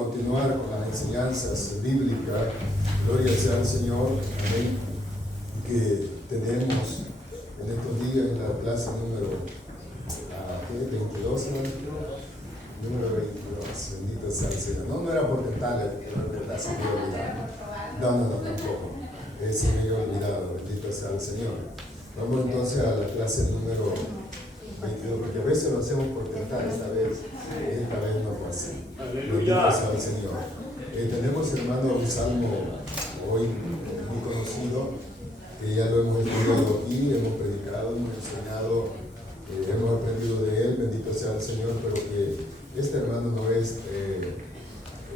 Continuar con las enseñanzas bíblicas. Gloria sea al Señor. Amén. Que tenemos en estos días en la clase número 22, número 22. Bendito sea el Señor. No era por tentarle la clase, no, tampoco. Se me había olvidado. Bendito sea el Señor. Vamos entonces a la clase número 22, porque a veces lo hacemos por tentar, esta vez no fue así. Bendito sea el Señor. Tenemos, hermano, un salmo hoy muy conocido, que ya lo hemos estudiado aquí, hemos predicado, hemos enseñado, hemos aprendido de él, bendito sea el Señor, pero que este hermano no es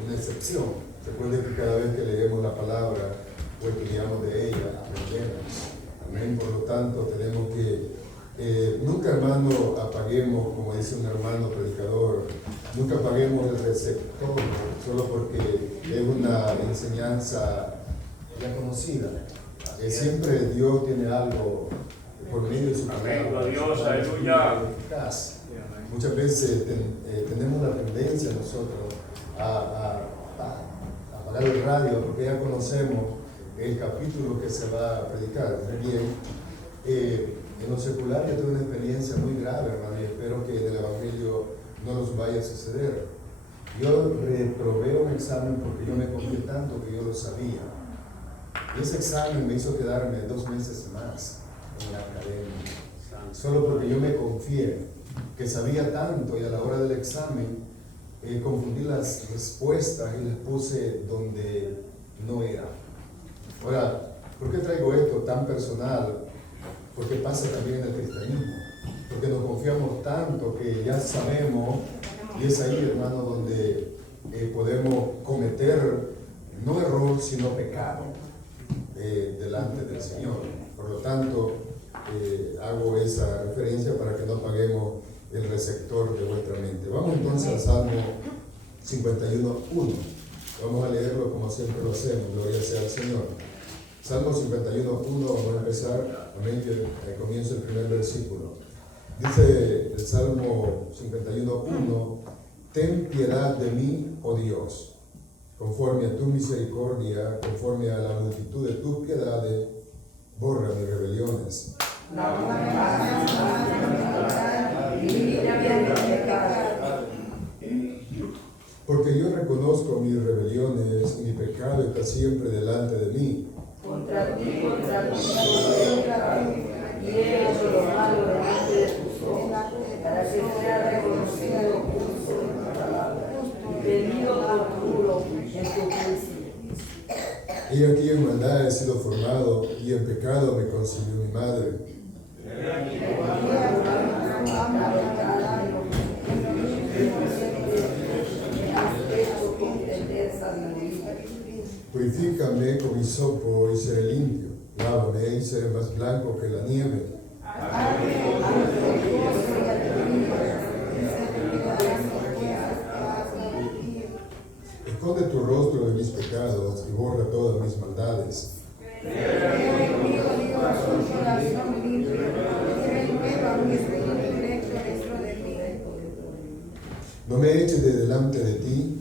una excepción. Recuerden que cada vez que leemos la palabra o estudiamos de ella, aprendemos. Amén. Por lo tanto, tenemos que nunca, hermano, apaguemos, como dice un hermano predicador, nunca apaguemos el receptor solo porque es una enseñanza ya conocida. Siempre Dios tiene algo por medio de su palabra. Dios, aleluya. Muchas veces tenemos la tendencia nosotros a apagar el radio porque ya conocemos el capítulo que se va a predicar. Muy bien. En lo secular yo tuve una experiencia muy grave, hermano, y espero que en el Evangelio no nos vaya a suceder. Yo reprobé un examen porque yo me confié tanto que yo lo sabía. Y ese examen me hizo quedarme 2 meses más en la academia. Solo porque yo me confié que sabía tanto y a la hora del examen confundí las respuestas y las puse donde no era. Ahora, ¿por qué traigo esto tan personal? Porque pasa también en el cristianismo, porque nos confiamos tanto que ya sabemos, y es ahí, hermano, donde podemos cometer no error, sino pecado delante del Señor. Por lo tanto, hago esa referencia para que no apaguemos el receptor de vuestra mente. Vamos entonces al Salmo 51:1. Vamos a leerlo como siempre lo hacemos, gloria sea al Señor. Salmo 51:1, vamos a empezar, amén, que comienza el primer versículo. Dice el Salmo 51:1, ten piedad de mí, oh Dios, conforme a tu misericordia, conforme a la multitud de tus piedades, borra mis rebeliones. Porque yo reconozco mis rebeliones y mi pecado está siempre delante de mí. Contra ti, y he hecho lo malo delante de tus ojos, para que sea reconocido justo en tu palabra, y tenido por puro en tu juicio. Y aquí en maldad he sido formado, y en pecado me concibió mi madre. Purifícame con hisopo y seré limpio. Lávame y seré más blanco que la nieve. Esconde tu rostro de mis pecados y borra todas mis maldades. No me eches de delante de ti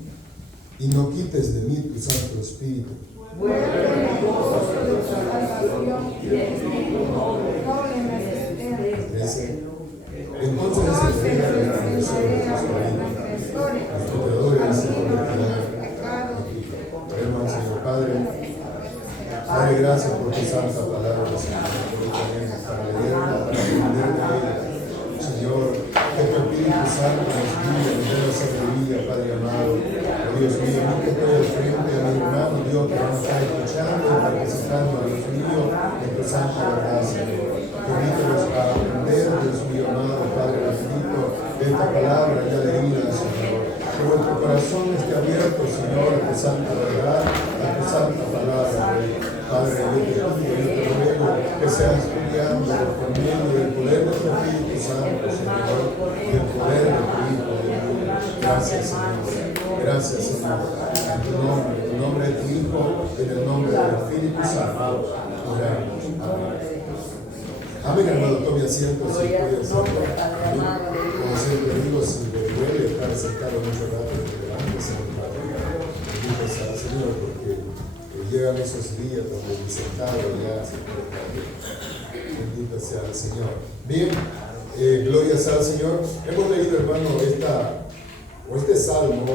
y no quites de mí tu Santo Espíritu. Entonces los pecadores se convertirán. Oremos, Señor Padre. Padre, gracias por tu santa palabra, Señor, para leerla, para aprender de ella. Señor, que tu Espíritu Santo nos guíe, nos dé la sabiduría, Padre amado. Oh Dios mío, no que estoy al frente a mi hermano, Dios, que nos está escuchando y participando, Dios mío, en tu santa verdad, Señor. Permítenos a aprender, Dios mío, amado, Padre bendito, de esta palabra ya leída, Señor. Que vuestro corazón esté abierto, Señor, a tu santa verdad, a tu santa palabra, Rey. Padre, yo te pido, yo te ruego que seas guiando por medio del poder de tu Espíritu Santo, Señor, y el poder de tu Hijo, Dios. Gracias, Señor. Gracias, Señor. En tu nombre de tu Hijo, en el nombre del Espíritu Santo, oramos. Amén. Amén, hermano, tome asiento, si puede hacerlo. Como siempre digo, si le duele estar sentado mucho rato, levántese, sea el Señor, porque llegan esos días donde el sentado ya se puede. Bendito sea el Señor. Bien, gloria sea al Señor. Hemos leído, hermano, este salmo,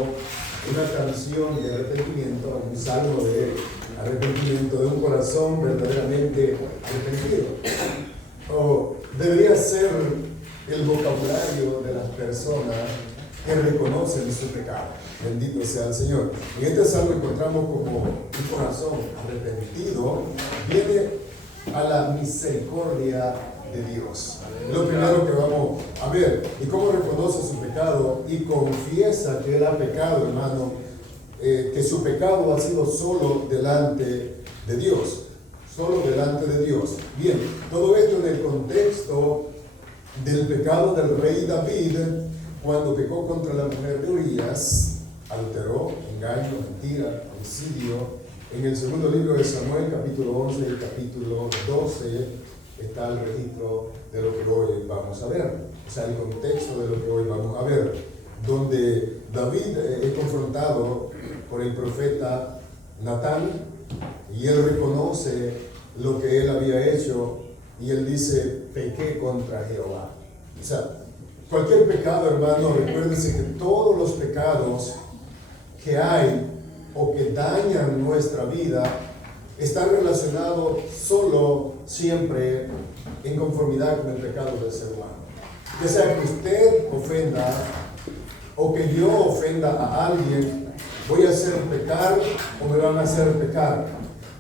una canción de arrepentimiento, un salmo de arrepentimiento, de un corazón verdaderamente arrepentido. O debería ser el vocabulario de las personas que reconocen su pecado. Bendito sea el Señor. En este salmo encontramos como un corazón arrepentido viene a la misericordia de Dios. Lo primero que vamos a ver, y cómo reconoce su pecado y confiesa que él ha pecado, hermano, que su pecado ha sido solo delante de Dios. Solo delante de Dios. Bien, todo esto en el contexto del pecado del rey David, cuando pecó contra la mujer de Urías, adulteró, engaño, mentira, homicidio. En el segundo libro de Samuel, capítulo 11 y capítulo 12, está el registro de lo que hoy vamos a ver. O sea, el contexto de lo que hoy vamos a ver, donde David es confrontado por el profeta Natán, y él reconoce lo que él había hecho, y él dice, pequé contra Jehová. O sea, cualquier pecado, hermano, recuérdense que todos los pecados que hay o que dañan nuestra vida están relacionados solo, siempre, en conformidad con el pecado del ser humano. Ya sea que usted ofenda o que yo ofenda a alguien, voy a hacer pecar o me van a hacer pecar.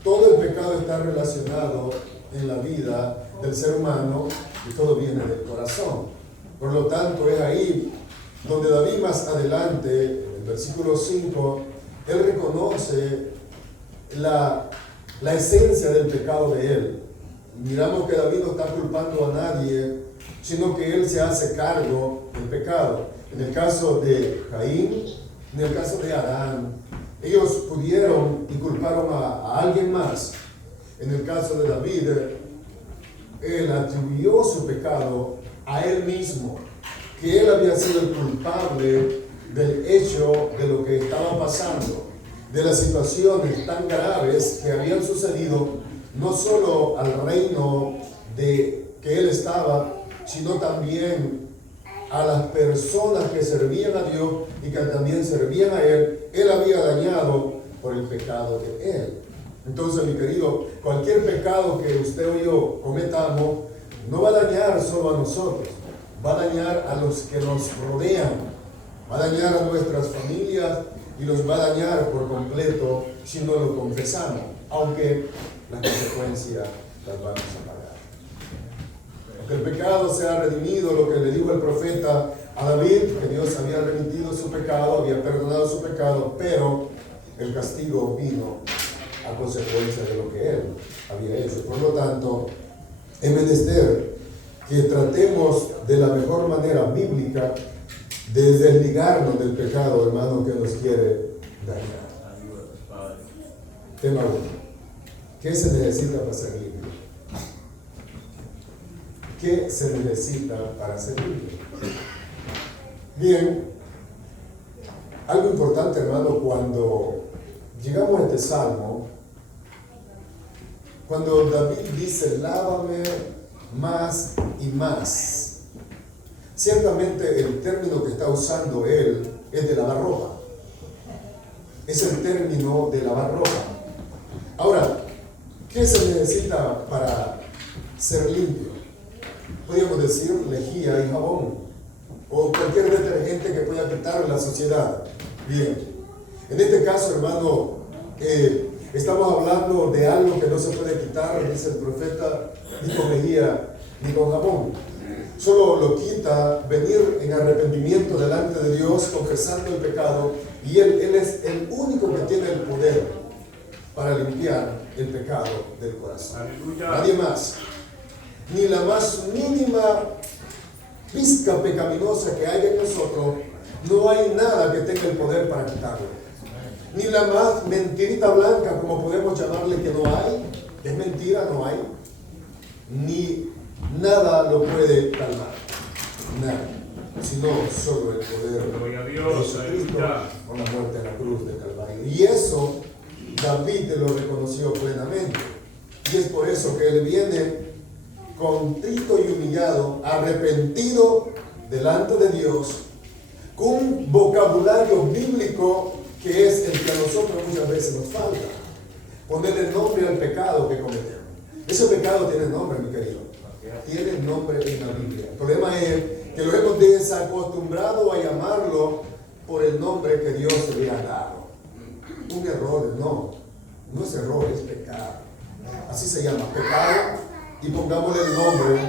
Todo el pecado está relacionado en la vida del ser humano y todo viene del corazón. Por lo tanto, es ahí donde David más adelante, en el versículo 5, él reconoce la esencia del pecado de él. Miramos que David no está culpando a nadie, sino que él se hace cargo del pecado. En el caso de Caín, en el caso de Adán, ellos pudieron y culparon a alguien más. En el caso de David, él atribuyó su pecado a él mismo, que él había sido el culpable del hecho de lo que estaba pasando, de las situaciones tan graves que habían sucedido, no solo al reino de que él estaba, sino también a las personas que servían a Dios y que también servían a él. Él había dañado por el pecado de él. Entonces, mi querido, cualquier pecado que usted o yo cometamos no va a dañar solo a nosotros, va a dañar a los que nos rodean, va a dañar a nuestras familias y los va a dañar por completo si no lo confesamos, aunque las consecuencias las vamos a pagar. Aunque el pecado sea redimido, lo que le dijo el profeta a David, que Dios había remitido su pecado, había perdonado su pecado, pero el castigo vino a consecuencia de lo que él había hecho. Por lo tanto, es menester que tratemos de la mejor manera bíblica de desligarnos del pecado, hermano, que nos quiere dañar. Tema 1. ¿Qué se necesita para ser limpio? ¿Qué se necesita para ser limpio? Bien, algo importante, hermano, cuando llegamos a este salmo, cuando David dice, lávame más y más, ciertamente el término que está usando él es de lavar ropa. Es el término de lavar ropa. Ahora, ¿qué se necesita para ser limpio? Podríamos decir lejía y jabón, o cualquier detergente que pueda quitar la suciedad. Bien, en este caso, hermano, estamos hablando de algo que no se puede quitar, dice el profeta, ni con lejía ni con jabón. Solo lo quita venir en arrepentimiento delante de Dios, confesando el pecado, y Él es el único que tiene el poder para limpiar el pecado del corazón. Aleluya. Nadie más. Ni la más mínima pizca pecaminosa que haya en nosotros, no hay nada que tenga el poder para quitarlo. Ni la más mentirita blanca, como podemos llamarle, que no hay, es mentira, no hay, ni nada lo puede calmar. Nada. sino solo el poder Gloria a de Dios, Jesucristo aleluya. con la muerte en la cruz de Calvario. Y eso David lo reconoció plenamente. Y es por eso que él viene contrito y humillado, arrepentido delante de Dios, con un vocabulario bíblico que es el que a nosotros muchas veces nos falta. Ponerle nombre al pecado que cometemos. Ese pecado tiene nombre, mi querido. Tiene nombre en la Biblia. El problema es que lo hemos desacostumbrado a llamarlo por el nombre que Dios le ha dado. Un error, no es error, es pecado. Así se llama, pecado, y pongámosle el nombre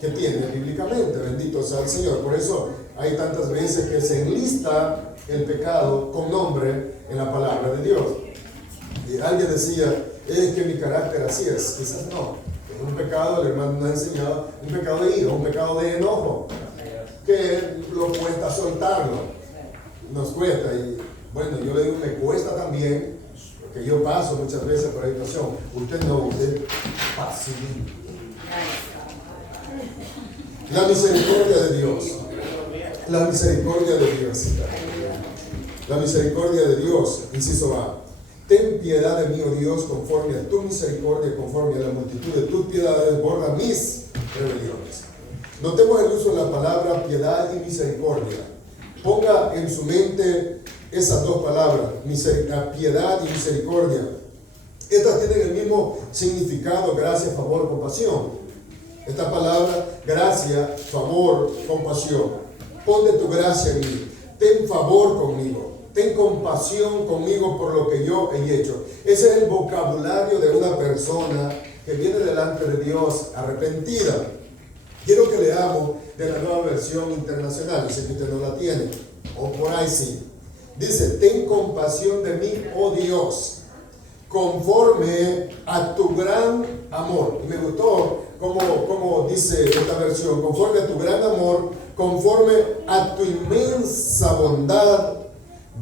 que tiene bíblicamente. Bendito sea el Señor. Por eso hay tantas veces que se enlista el pecado con nombre en la palabra de Dios. Y alguien decía, es que mi carácter así es. Quizás no. Es un pecado, el hermano nos ha enseñado, un pecado de ira, un pecado de enojo, que lo cuesta soltarlo. Nos cuesta. Y bueno, yo le digo, me cuesta también, porque yo paso muchas veces por la situación. Usted no, usted pasa. La misericordia de Dios. La misericordia de Dios. La misericordia de Dios, inciso A. Ten piedad de mí, oh Dios, conforme a tu misericordia, conforme a la multitud de tus piedades, borra mis rebeliones. Notemos el uso de la palabra piedad y misericordia. Ponga en su mente esas dos palabras, piedad y misericordia. Estas tienen el mismo significado, gracia, favor, compasión. Esta palabra, gracia, favor, compasión. Pon de tu gracia en mí. Ten favor conmigo. Ten compasión conmigo por lo que yo he hecho. Ese es el vocabulario de una persona que viene delante de Dios arrepentida. Quiero que leamos de la Nueva Versión Internacional. Dice que usted no la tiene. O por ahí sí. Dice, ten compasión de mí, oh Dios, conforme a tu gran amor. Y me gustó como dice esta versión, conforme a tu gran amor, conforme a tu inmensa bondad,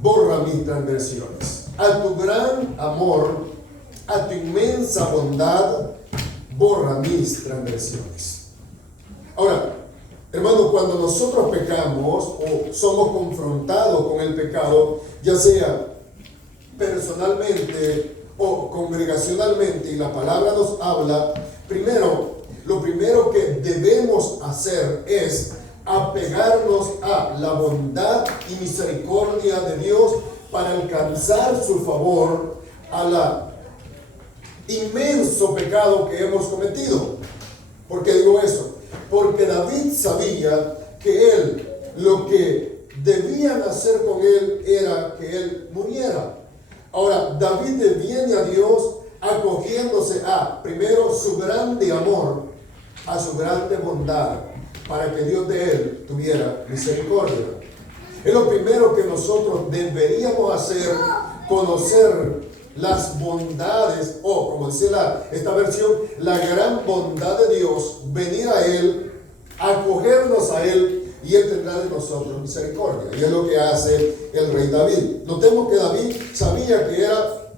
borra mis transgresiones. A tu gran amor, a tu inmensa bondad, borra mis transgresiones. Ahora, hermano, cuando nosotros pecamos o somos confrontados con el pecado, ya sea personalmente o congregacionalmente, y la palabra nos habla, lo primero que debemos hacer es apegarnos a la bondad y misericordia de Dios para alcanzar su favor a la inmenso pecado que hemos cometido. ¿Por qué digo eso? Porque David sabía que lo que debían hacer con él era que él muriera. Ahora, David viene a Dios acogiéndose primero, su grande amor, a su grande bondad, para que Dios de él tuviera misericordia. Es lo primero que nosotros deberíamos hacer, conocer las bondades, o como dice esta versión, la gran bondad de Dios, venir a Él, acogernos a Él, y Él tendrá de nosotros misericordia. Y es lo que hace el rey David. Notemos que David sabía que era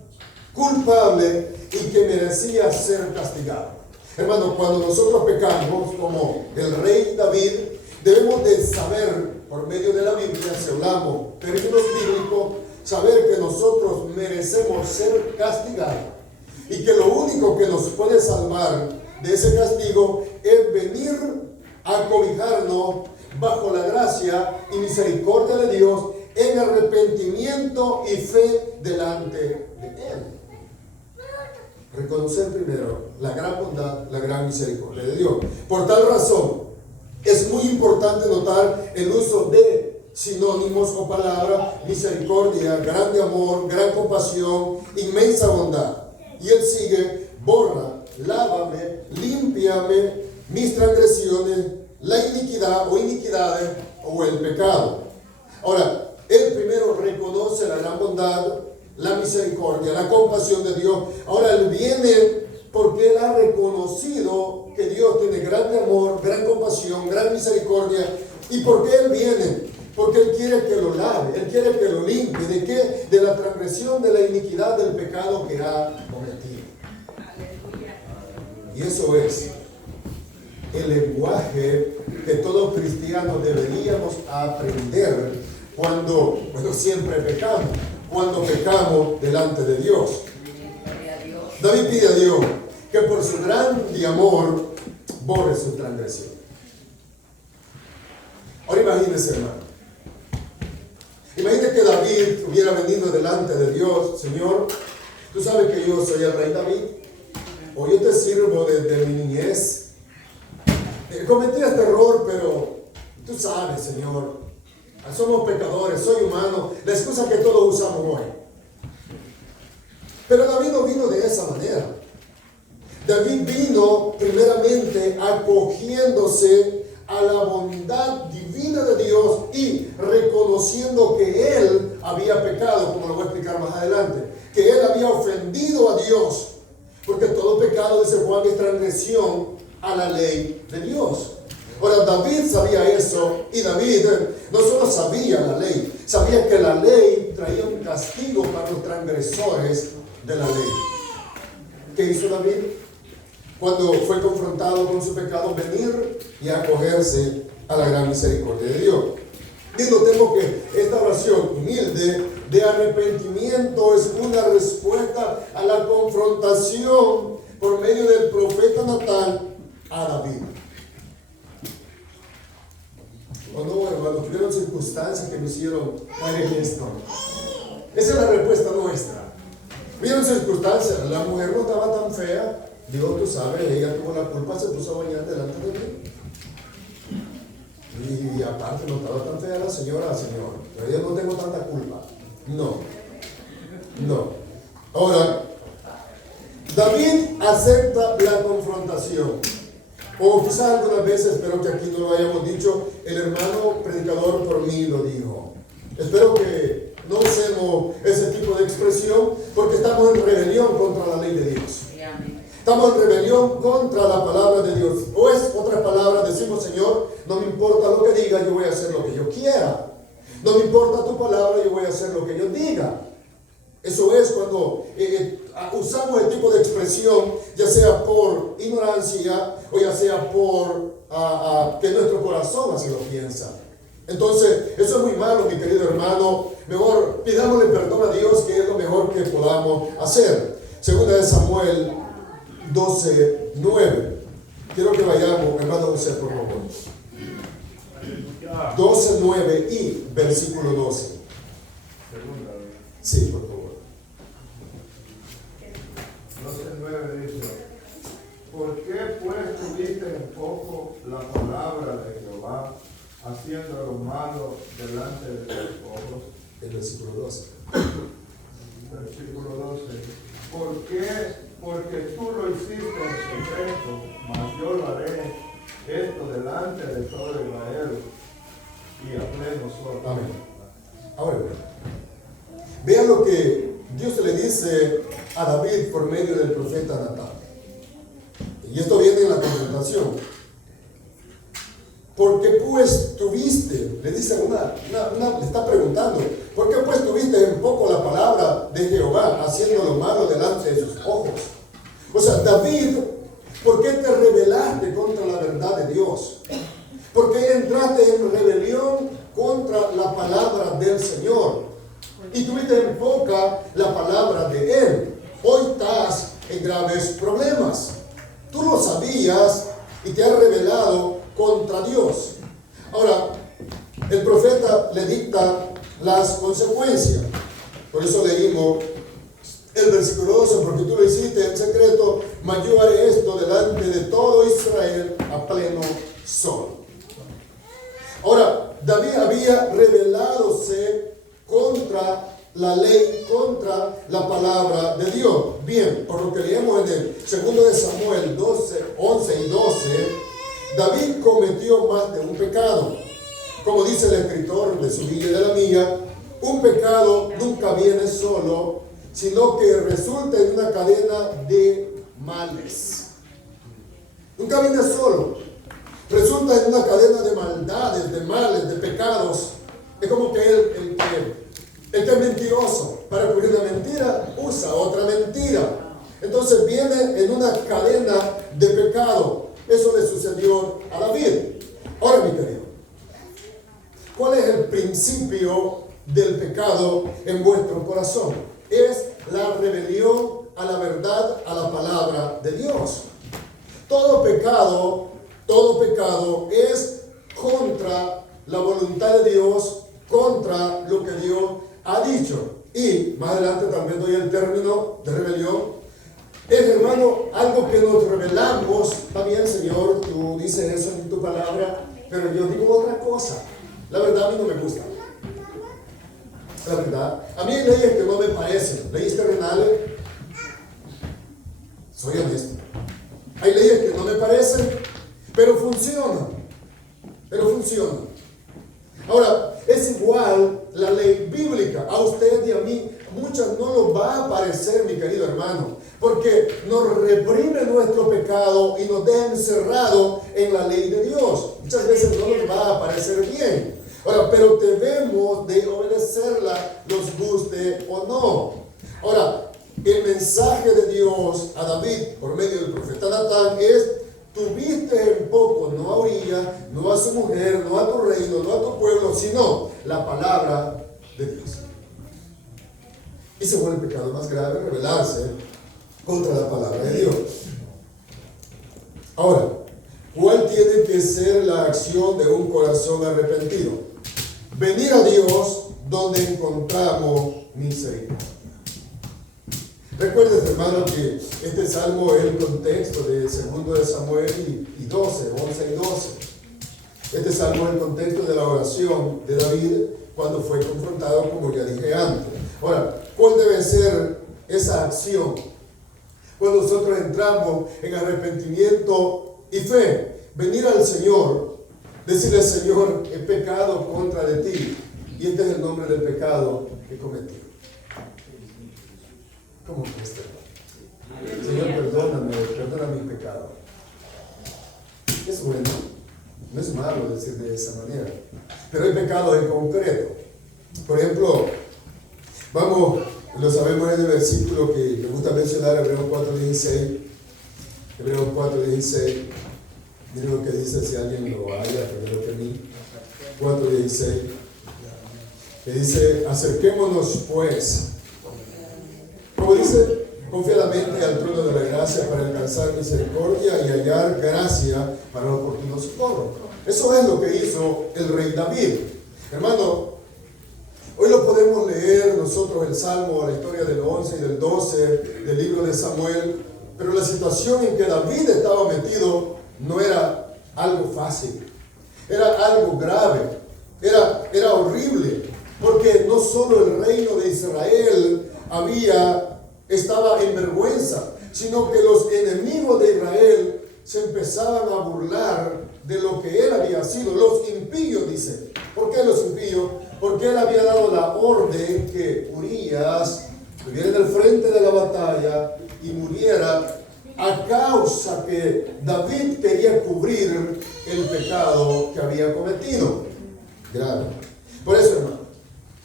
culpable y que merecía ser castigado. Hermano, cuando nosotros pecamos como el rey David, debemos de saber, por medio de la Biblia, si hablamos términos bíblicos, saber que nosotros merecemos ser castigados y que lo único que nos puede salvar de ese castigo es venir a cobijarnos bajo la gracia y misericordia de Dios en arrepentimiento y fe delante de Él. Reconocer primero la gran bondad, la gran misericordia de Dios. Por tal razón, es muy importante notar el uso de sinónimos o palabras: misericordia, grande amor, gran compasión, inmensa bondad. Y él sigue: borra, lávame, límpiame mis transgresiones, la iniquidad o iniquidades o el pecado. Ahora, él primero reconoce la gran bondad, la misericordia, la compasión de Dios. Ahora él viene porque él ha reconocido que Dios tiene grande amor, gran compasión, gran misericordia. ¿Y por qué él viene? Porque él quiere que lo lave, él quiere que lo limpie. ¿De qué? De la transgresión, de la iniquidad, del pecado que ha cometido. Y eso es el lenguaje que todo cristiano deberíamos aprender cuando siempre pecamos, cuando pecamos delante de Dios. David pide a Dios que por su grande amor borre su transgresión. Ahora imagínese, hermano. Imagínese que David hubiera venido delante de Dios. Señor, tú sabes que yo soy el rey David, o yo te sirvo desde mi niñez. Cometí este error, pero tú sabes, Señor, somos pecadores, soy humano, la excusa que todos usamos hoy. Pero David no vino de esa manera. David vino primeramente acogiéndose a la bondad divina de Dios y reconociendo que él había pecado, como lo voy a explicar más adelante, que él había ofendido a Dios, porque todo pecado, dice Juan, es transgresión a la ley de Dios. Ahora, David sabía eso, y David no solo sabía la ley, sabía que la ley traía un castigo para los transgresores de la ley. ¿Qué hizo David? Cuando fue confrontado con su pecado, venir y acogerse a la gran misericordia de Dios. Y notemos que esta oración humilde de arrepentimiento es una respuesta a la confrontación por medio del profeta Natán a David. O no, hermano, tuvieron circunstancias que me hicieron caer en esto. Esa es la respuesta nuestra. Vieron circunstancias, la mujer no estaba tan fea. Dios, tú sabes, ella tuvo la culpa, se puso a bañar delante de mí. Y aparte no estaba tan fea la señora, Señor. Pero yo no tengo tanta culpa. No. Ahora, David acepta la confrontación. O quizás algunas veces, espero que aquí no lo hayamos dicho, el hermano predicador por mí lo dijo. Espero que no usemos ese tipo de expresión, porque estamos en rebelión contra la ley de Dios. Estamos en rebelión contra la palabra de Dios. O es otra palabra, decimos, Señor, no me importa lo que diga, yo voy a hacer lo que yo quiera. No me importa tu palabra, yo voy a hacer lo que yo diga. Eso es cuando usamos el tipo de expresión, ya sea por ignorancia o ya sea por que nuestro corazón así lo piensa. Entonces, eso es muy malo, mi querido hermano. Mejor pidámosle perdón a Dios, que es lo mejor que podamos hacer. Segunda de Samuel 12:9. Quiero que vayamos, hermano José, por favor. 12:9 y versículo 12. Sí, por favor. 12:9 dice: ¿Por qué pues tuviste en poco la palabra de Jehová, haciendo lo malo delante de tus ojos? El versículo 12. Versículo 12. ¿Por qué? Porque tú lo hiciste en secreto, mas yo lo haré esto delante de todo Israel y a pleno sol. Amén. Ahora, vean lo que Dios le dice a David por medio del profeta Natán. Y esto viene en la confrontación. Porque pues tuviste, le dice le está preguntando, ¿por qué pues tuviste en poco la palabra de Jehová, haciendo lo malo delante de sus ojos? O sea, David, ¿por qué te rebelaste contra la verdad de Dios? ¿Por qué entraste en rebelión contra la palabra del Señor? Y tuviste en poca la palabra de Él. Hoy estás en graves problemas. Tú lo sabías y te has rebelado contra Dios. Ahora, el profeta le dicta las consecuencias. Por eso leímos el versículo 12, porque tú lo hiciste en secreto, mas yo haré esto delante de todo Israel a pleno sol. Ahora, David había rebeladose contra la ley, contra la palabra de Dios. Bien, por lo que leemos en el 2 de Samuel 11 y 12, David cometió más de un pecado. Como dice el escritor de su Biblia y de la mía, un pecado nunca viene solo, sino que resulta en una cadena de males. Nunca viene solo. Resulta en una cadena de maldades, de males, de pecados. Es como que el que es mentiroso, para cubrir una mentira, usa otra mentira. Entonces viene en una cadena de pecado. Eso le sucedió a David. Ahora, mi querido, ¿cuál es el principio del pecado en vuestro corazón? Es la rebelión a la verdad, a la palabra de Dios. Todo pecado es contra la voluntad de Dios, contra lo que Dios ha dicho. Y más adelante también doy el término de rebelión. Es, hermano, algo que nos rebelamos. Está bien, Señor, tú dices eso en tu palabra, pero yo digo otra cosa. La verdad a mí no me gusta. La verdad, a mí hay leyes que no me parecen, leyes terrenales. Soy honesto. Hay leyes que no me parecen, pero funcionan. Ahora, es igual la ley bíblica. A usted y a mí, muchas no nos va a parecer, mi querido hermano, porque nos reprime nuestro pecado y nos deja encerrados en la ley de Dios. Muchas veces no nos va a parecer bien. Ahora, pero debemos de obedecerla, nos guste o no. Ahora, el mensaje de Dios a David por medio del profeta Natán es: tuviste en poco, no a Urías, no a su mujer, no a tu reino, no a tu pueblo, sino la palabra de Dios. Y se fue el pecado más grave, rebelarse contra la palabra de Dios. Ahora, ¿cuál tiene que ser la acción de un corazón arrepentido? Venir a Dios donde encontramos misericordia. Recuerden, hermano, que este salmo es el contexto de 2 de Samuel y 12, 11 y 12. Este salmo es el contexto de la oración de David cuando fue confrontado, como ya dije antes. Ahora, ¿cuál debe ser esa acción? Cuando nosotros entramos en arrepentimiento y fe, venir al Señor, decirle: Señor, he pecado contra de ti, y este es el nombre del pecado que he cometido. ¿Cómo que este? Señor, perdona mi pecado. Es bueno, no es malo decir de esa manera, pero hay pecados en concreto. Por ejemplo, lo sabemos en el versículo que me gusta mencionar, Hebreos 4:16. Hebreos 4:16. Miren lo que dice, si alguien lo haya primero que mí. 4:16. Que dice: acerquémonos pues, como dice, confiadamente al trono de la gracia para alcanzar misericordia y hallar gracia para el oportuno socorro. Eso es lo que hizo el rey David. Hermano, hoy lo podemos leer nosotros, el Salmo, la historia del 11 y del 12 del libro de Samuel, pero la situación en que David estaba metido no era algo fácil, era algo grave, era horrible, porque no solo el reino de Israel estaba en vergüenza, sino que los enemigos de Israel se empezaban a burlar de lo que él había sido. Los impíos, dice. ¿Por qué los impíos? Porque él había dado la orden que Urías estuviera en el frente de la batalla y muriera a causa que David quería cubrir el pecado que había cometido. Grave. Por eso, hermano,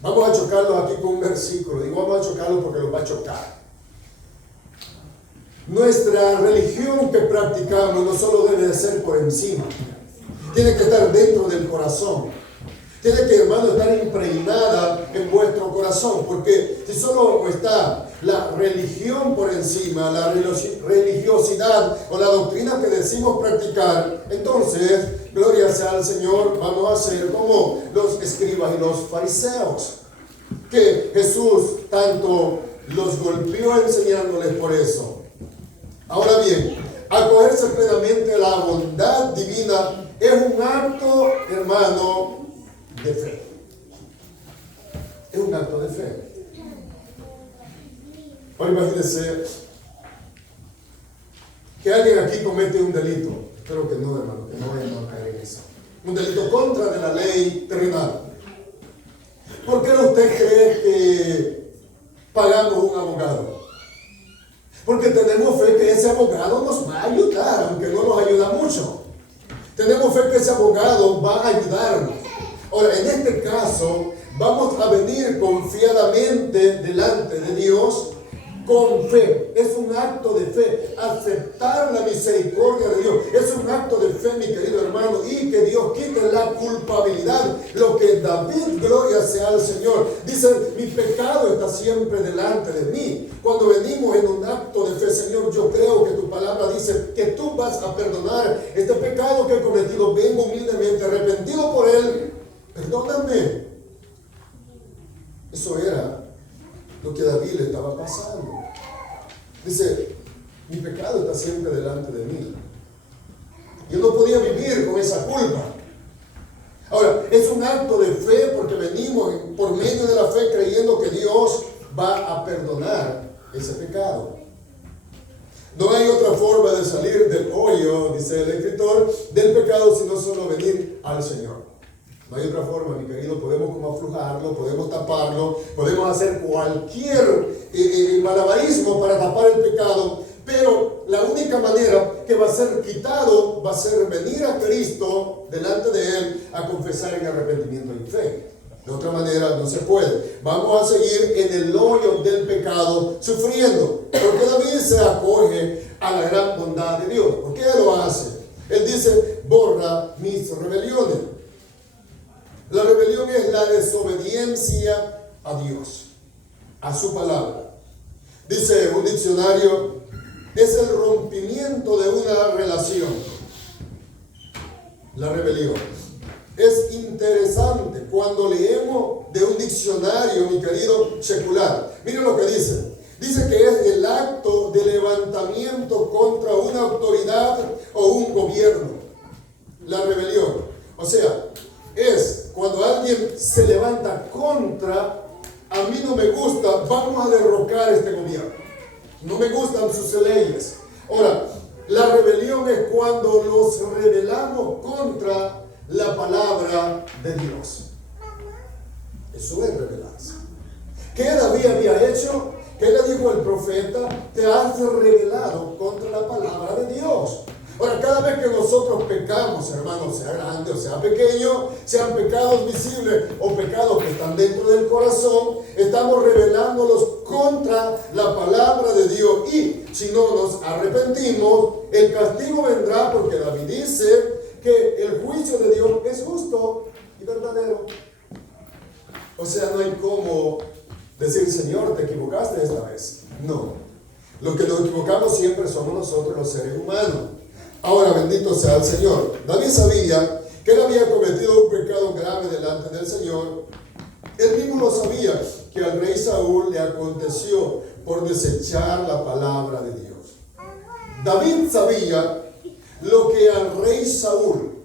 vamos a chocarlos aquí con un versículo. Digo vamos a chocarlos porque los va a chocar. Nuestra religión que practicamos no solo debe de ser por encima, tiene que estar dentro del corazón. Tiene que, hermano, estar impregnada en vuestro corazón, porque si solo está la religión por encima, la religiosidad o la doctrina que decimos practicar, entonces, gloria sea al Señor, vamos a ser como los escribas y los fariseos, que Jesús tanto los golpeó enseñándoles por eso. Ahora bien, acogerse plenamente a la bondad divina es un acto, hermano, de fe. Es un acto de fe. Ahora imagínense que alguien aquí comete un delito. Espero que no, hermano, que no vayan a caer en eso. Un delito contra de la ley terrenal. ¿Por qué usted cree que pagamos un abogado? Porque tenemos fe que ese abogado nos va a ayudar, aunque no nos ayuda mucho. Tenemos fe que ese abogado va a ayudarnos. Ahora, en este caso, vamos a venir confiadamente delante de Dios con fe. Es un acto de fe. Aceptar la misericordia de Dios. Es un acto de fe, mi querido hermano. Y que Dios quite la culpabilidad. Lo que David, gloria sea al Señor, dice: mi pecado está siempre delante de mí. Cuando venimos en un acto de fe: Señor, yo creo que tu palabra dice que tú vas a perdonar este pecado que he cometido. Vengo humildemente arrepentido por él. Perdóname. Eso era lo que a David le estaba pasando. Dice: mi pecado está siempre delante de mí. Yo no podía vivir con esa culpa. Ahora, es un acto de fe porque venimos por medio de la fe creyendo que Dios va a perdonar ese pecado. No hay otra forma de salir del hoyo, dice el escritor, del pecado, sino solo venir al Señor. No hay otra forma, mi querido. Podemos como aflojarlo, podemos taparlo, podemos hacer cualquier malabarismo para tapar el pecado, pero la única manera que va a ser quitado va a ser venir a Cristo delante de Él a confesar en arrepentimiento y fe. De otra manera no se puede. Vamos a seguir en el hoyo del pecado sufriendo, porque David se acoge a la gran bondad de Dios. ¿Por qué lo hace? Él dice: borra mis rebeliones. La rebelión es la desobediencia a Dios, a su palabra. Dice un diccionario: es el rompimiento de una relación. La rebelión. Es interesante cuando leemos de un diccionario, mi querido, secular. Miren lo que dice. Dice que es el acto de levantamiento contra una autoridad o un gobierno. La rebelión. O sea, es cuando alguien se levanta contra: a mí no me gusta, vamos a derrocar este gobierno. No me gustan sus leyes. Ahora, la rebelión es cuando nos rebelamos contra la palabra de Dios. Eso es rebelarse. ¿Qué David había hecho? ¿Qué le dijo el profeta? Te has rebelado contra la palabra de Dios. Ahora, cada vez que nosotros pecamos, hermanos, sea grande o sea pequeño, sean pecados visibles o pecados que están dentro del corazón, estamos rebelándolos contra la palabra de Dios. Y si no nos arrepentimos, el castigo vendrá, porque David dice que el juicio de Dios es justo y verdadero. O sea, no hay cómo decir: Señor, te equivocaste esta vez. No. Los que nos equivocamos siempre somos nosotros, los seres humanos. Ahora, bendito sea el Señor. David sabía que él había cometido un pecado grave delante del Señor. Él mismo lo sabía, que al rey Saúl le aconteció por desechar la palabra de Dios. David sabía lo que al rey Saúl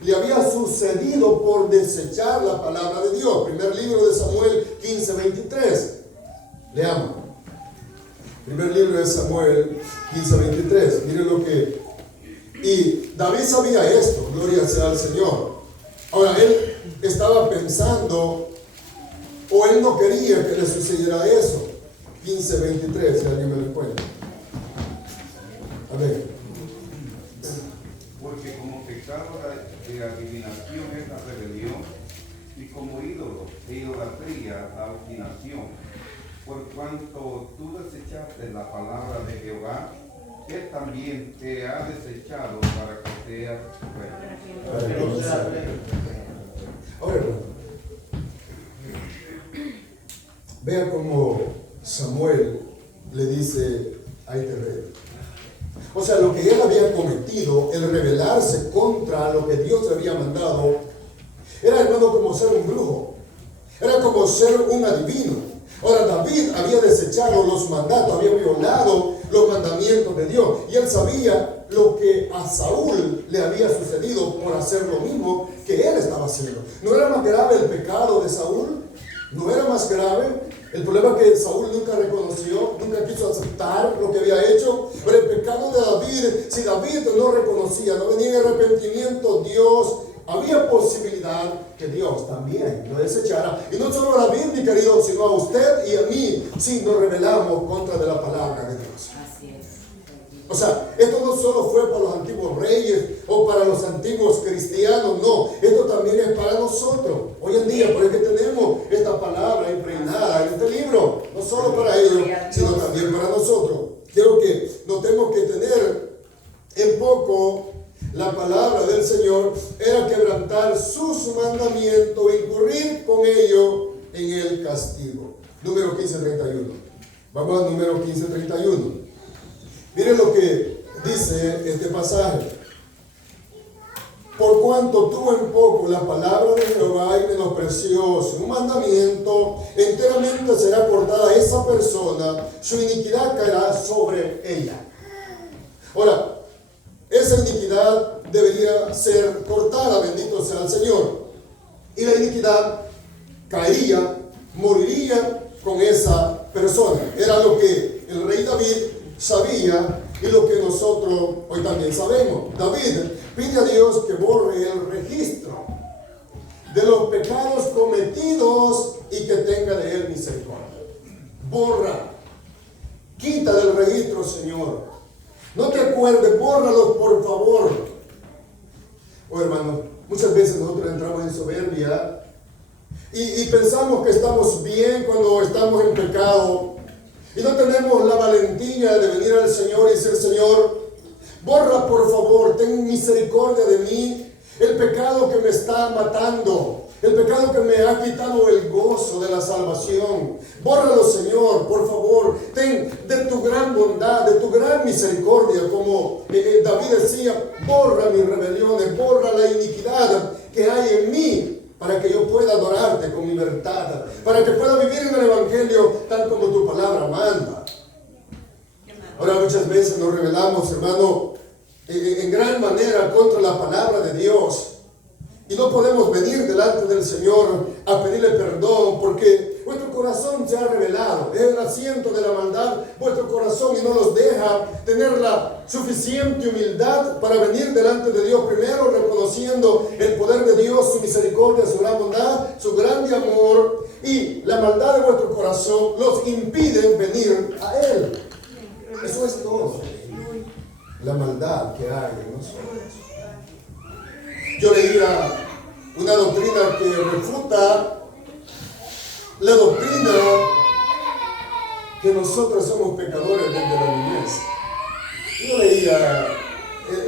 le había sucedido por desechar la palabra de Dios. Primer libro de Samuel 15:23. Leamos. Primer libro de Samuel 15:23. Miren lo que... Y David sabía esto, gloria sea al Señor. Ahora, él estaba pensando, o él no quería que le sucediera eso. 15:23, si alguien me lo cuenta. A ver. Porque como pecado de adivinación es la rebelión, y como ídolo e idolatría la obstinación. Por cuanto tú desechaste la palabra de Jehová, Él también te ha desechado para que seas fuerte. Ahora, vea cómo Samuel le dice a este rey. O sea, lo que él había cometido, el rebelarse contra lo que Dios le había mandado, era, hermano, como ser un brujo. Era como ser un adivino. Ahora, David había desechado los mandatos, había violado los mandamientos de Dios. Y él sabía lo que a Saúl le había sucedido por hacer lo mismo que él estaba haciendo. ¿No era más grave el pecado de Saúl? ¿No era más grave? El problema es que Saúl nunca reconoció, nunca quiso aceptar lo que había hecho. Pero el pecado de David, si David no reconocía, no venía en arrepentimiento, Dios, había posibilidad que Dios también lo desechara. Y no solo a David, mi querido, sino a usted y a mí, si nos rebelamos contra de la palabra de Dios. Así es. O sea, esto no solo fue para los antiguos reyes o para los antiguos cristianos, no. Esto también es para nosotros. Hoy en día, por eso que tenemos esta palabra impregnada en este libro. No solo para ellos, sino también para nosotros. nosotros, quiero que notemos que tener en poco la palabra del Señor era quebrantar sus mandamientos, incurrir con ello en el castigo. Número 15:31. Vamos al número 15:31. Miren lo que dice este pasaje. Por cuanto tuvo en poco la palabra de Jehová y menospreció su mandamiento, enteramente será cortada esa persona, su iniquidad caerá sobre ella. Ahora, esa iniquidad debería ser cortada, bendito sea el Señor. Y la iniquidad caería, moriría con esa persona. Era lo que el rey David sabía y lo que nosotros hoy también sabemos. David pide a Dios que borre el registro de los pecados cometidos y que tenga de él misericordia. Borra, quita del registro, Señor. No te acuerdes, bórralos por favor. Oh, hermano, muchas veces nosotros entramos en soberbia y pensamos que estamos bien cuando estamos en pecado y no tenemos la valentía de venir al Señor y decir: Señor, borra por favor, ten misericordia de mí, el pecado que me está matando, el pecado que me ha quitado el gozo de la salvación. Bórralo, Señor, por favor, ten de tu gran bondad, de tu gran misericordia, como David decía: borra mis rebeliones, borra la iniquidad que hay en mí, para que yo pueda adorarte con libertad, para que pueda vivir en el Evangelio tal como tu palabra manda. Ahora, muchas veces nos rebelamos, hermano, en gran manera contra la palabra de Dios. Y no podemos venir delante del Señor a pedirle perdón porque vuestro corazón se ha revelado. Es el asiento de la maldad vuestro corazón y no los deja tener la suficiente humildad para venir delante de Dios. Primero reconociendo el poder de Dios, su misericordia, su gran bondad, su grande amor. Y la maldad de vuestro corazón los impide venir a Él. Eso es todo. La maldad que hay en nosotros. Yo leía una doctrina que refuta la doctrina que nosotros somos pecadores desde la niñez. Yo leía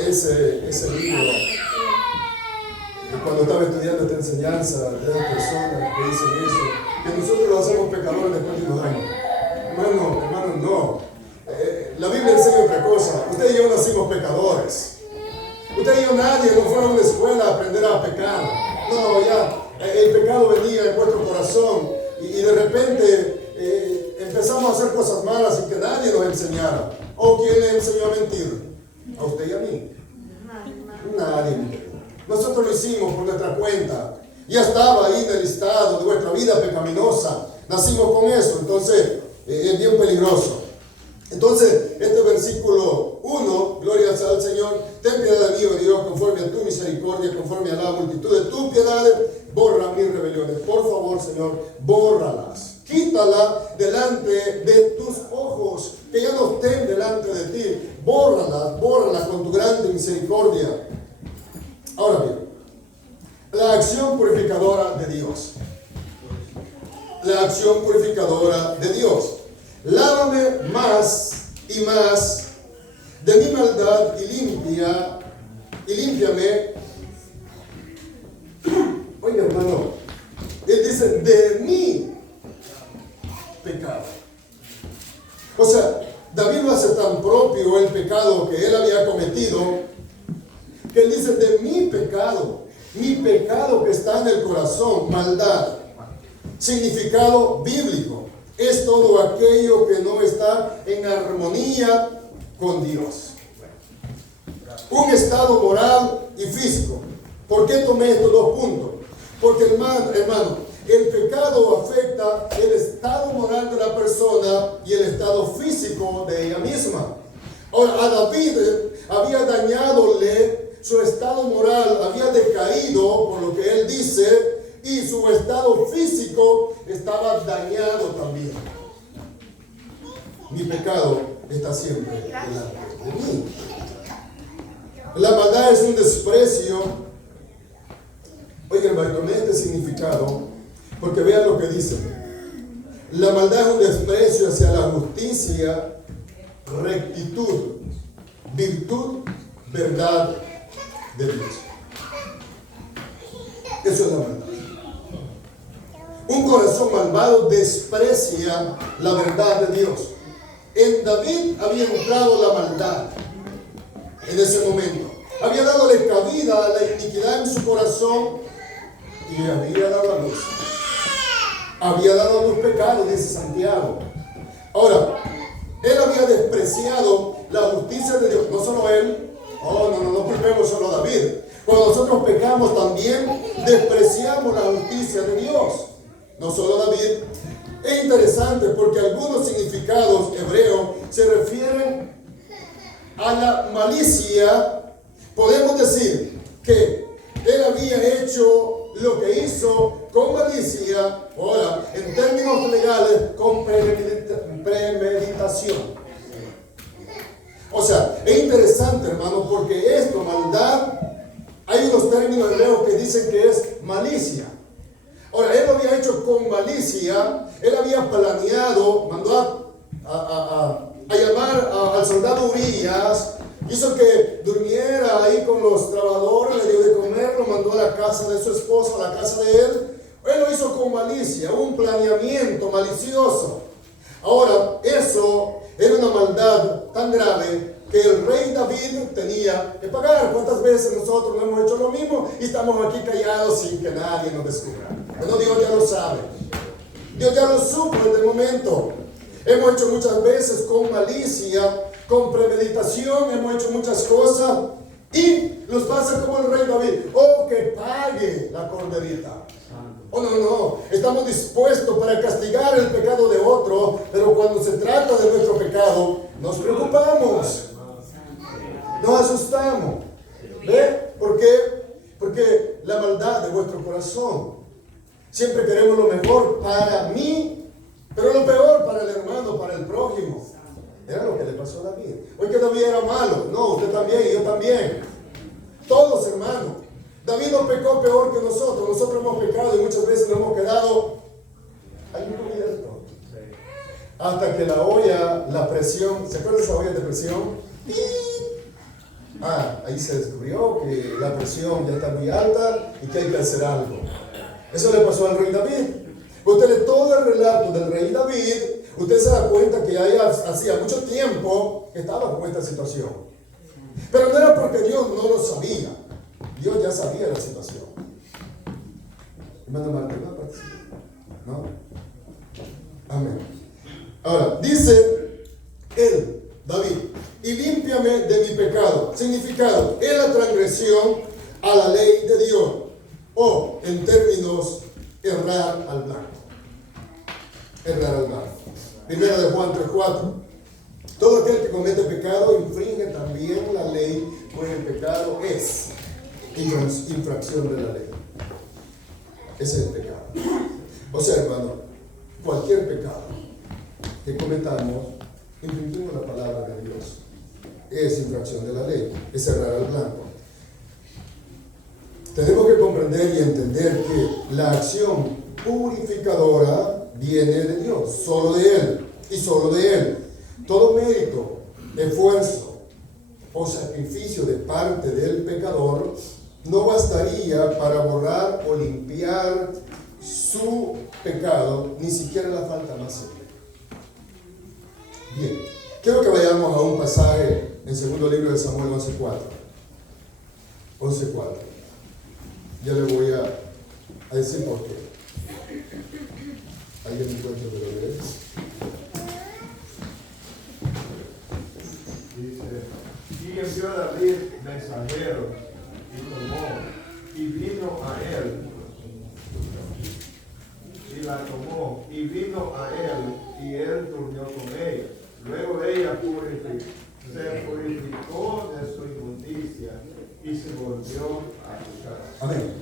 ese libro y cuando estaba estudiando esta enseñanza de las personas que dicen eso, que nosotros lo hacemos pecadores después de unos años. Hermano, no. La Biblia enseña otra cosa. Usted y yo nacimos pecadores. Usted y yo, nadie no fueron a una escuela a aprender a pecar. No, ya el pecado venía en vuestro corazón y de repente empezamos a hacer cosas malas y que nadie nos enseñara. ¿O quién le enseñó a mentir? A usted y a mí. Nadie. Nosotros lo hicimos por nuestra cuenta. Ya estaba ahí en el listado de vuestra vida pecaminosa. Nacimos con eso, entonces es bien peligroso. Entonces, este versículo 1, gloria sea al Señor, ten piedad de mí, oh Dios, conforme a tu misericordia, conforme a la multitud de tus piedades, borra mis rebeliones. Por favor, Señor, bórralas. Quítala delante de tus ojos, que ya no estén delante de ti. Bórralas con tu grande misericordia. Ahora bien, la acción purificadora de Dios. La acción purificadora de Dios. Lávame más y más de mi maldad y límpiame. Oye, hermano, él dice de mi pecado. O sea, David lo hace tan propio el pecado que él había cometido, que él dice de mi pecado que está en el corazón, maldad, significado bíblico. Es todo aquello que no está en armonía con Dios. Un estado moral y físico. ¿Por qué tomé estos dos puntos? Porque, hermano, el pecado afecta el estado moral de la persona y el estado físico de ella misma. Ahora, a David había dañadole su estado moral, había decaído, por lo que él dice, y su estado físico estaba dañado también. Mi pecado está siempre delante de mí. La maldad es un desprecio. Oigan, hermano, tomé este significado porque vean lo que dice. La maldad es un desprecio hacia la justicia rectitud, virtud, verdad de Dios. Eso es la maldad. Un corazón malvado desprecia la verdad de Dios. En David había entrado la maldad en ese momento. Había dado cabida a la iniquidad en su corazón y había dado a luz. Había dado a luz pecado, dice Santiago. Ahora, él había despreciado la justicia de Dios. No solo él. No culpemos solo a David. Cuando nosotros pecamos también despreciamos la justicia de Dios. No solo David. Es interesante porque algunos significados hebreos se refieren a la malicia. Podemos decir que él había hecho lo que hizo con malicia, ahora, en términos legales, con premeditación. O sea, es interesante, hermano, porque esto, maldad, hay unos términos hebreos que dicen que es malicia. Ahora, él lo había hecho con malicia, él había planeado, mandó a llamar al soldado Urías, hizo que durmiera ahí con los trabajadores, le dio de comer, lo mandó a la casa de su esposa, a la casa de él. Él lo hizo con malicia, un planeamiento malicioso. Ahora, eso era una maldad tan grave que el rey David tenía que pagar. ¿Cuántas veces nosotros no hemos hecho lo mismo y estamos aquí callados sin que nadie nos descubra? Bueno, Dios ya lo sabe. Dios ya lo supo en este momento. Hemos hecho muchas veces con malicia, con premeditación, hemos hecho muchas cosas y nos pasa como el rey David. Que pague la corderita. No, estamos dispuestos para castigar el pecado de otro, pero cuando se trata de nuestro pecado, nos preocupamos, nos asustamos. ¿Ve? ¿Por qué? Porque la maldad de vuestro corazón. Siempre queremos lo mejor para mí, pero lo peor para el hermano, para el prójimo. Era lo que le pasó a David. Hoy que David era malo. No, usted también y yo también. Todos, hermanos. David no pecó peor que nosotros. Nosotros hemos pecado y muchas veces nos hemos quedado ahí cubierto. Hasta que la olla, la presión, ¿se acuerdan de esa olla de presión? Ahí se descubrió que la presión ya está muy alta y que hay que hacer algo. Eso le pasó al rey David. Usted lee todo el relato del rey David, usted se da cuenta que hacía mucho tiempo que estaba con esta situación. Pero no era porque Dios no lo sabía. Dios ya sabía la situación. Hermano Martín, ¿no participa? ¿No? Amén. Ahora, dice él, David, y límpiame de mi pecado. Significado, es la transgresión a la ley de Dios. O, en términos, errar al blanco. Errar al blanco. Primera de Juan 3:4. Todo aquel que comete pecado infringe también la ley, pues el pecado es infracción de la ley. Ese es el pecado. O sea, hermano, cualquier pecado que cometamos, infringimos la palabra de Dios. Es infracción de la ley, es errar al blanco. Tenemos que comprender y entender que la acción purificadora viene de Dios, solo de Él y solo de Él. Todo mérito, esfuerzo o sacrificio de parte del pecador no bastaría para borrar o limpiar su pecado, ni siquiera la falta más simple. Bien, quiero que vayamos a un pasaje en segundo libro de Samuel 11:4. 11:4. Ya le voy a decir por qué. ¿Alguien me encuentra de lo que es? Dice, y envió a David mensajeros y tomó, y vino a él, y la tomó, y vino a él, y él durmió con ella. Luego ella se purificó de su inmundicia y se volvió a su casa. Amén.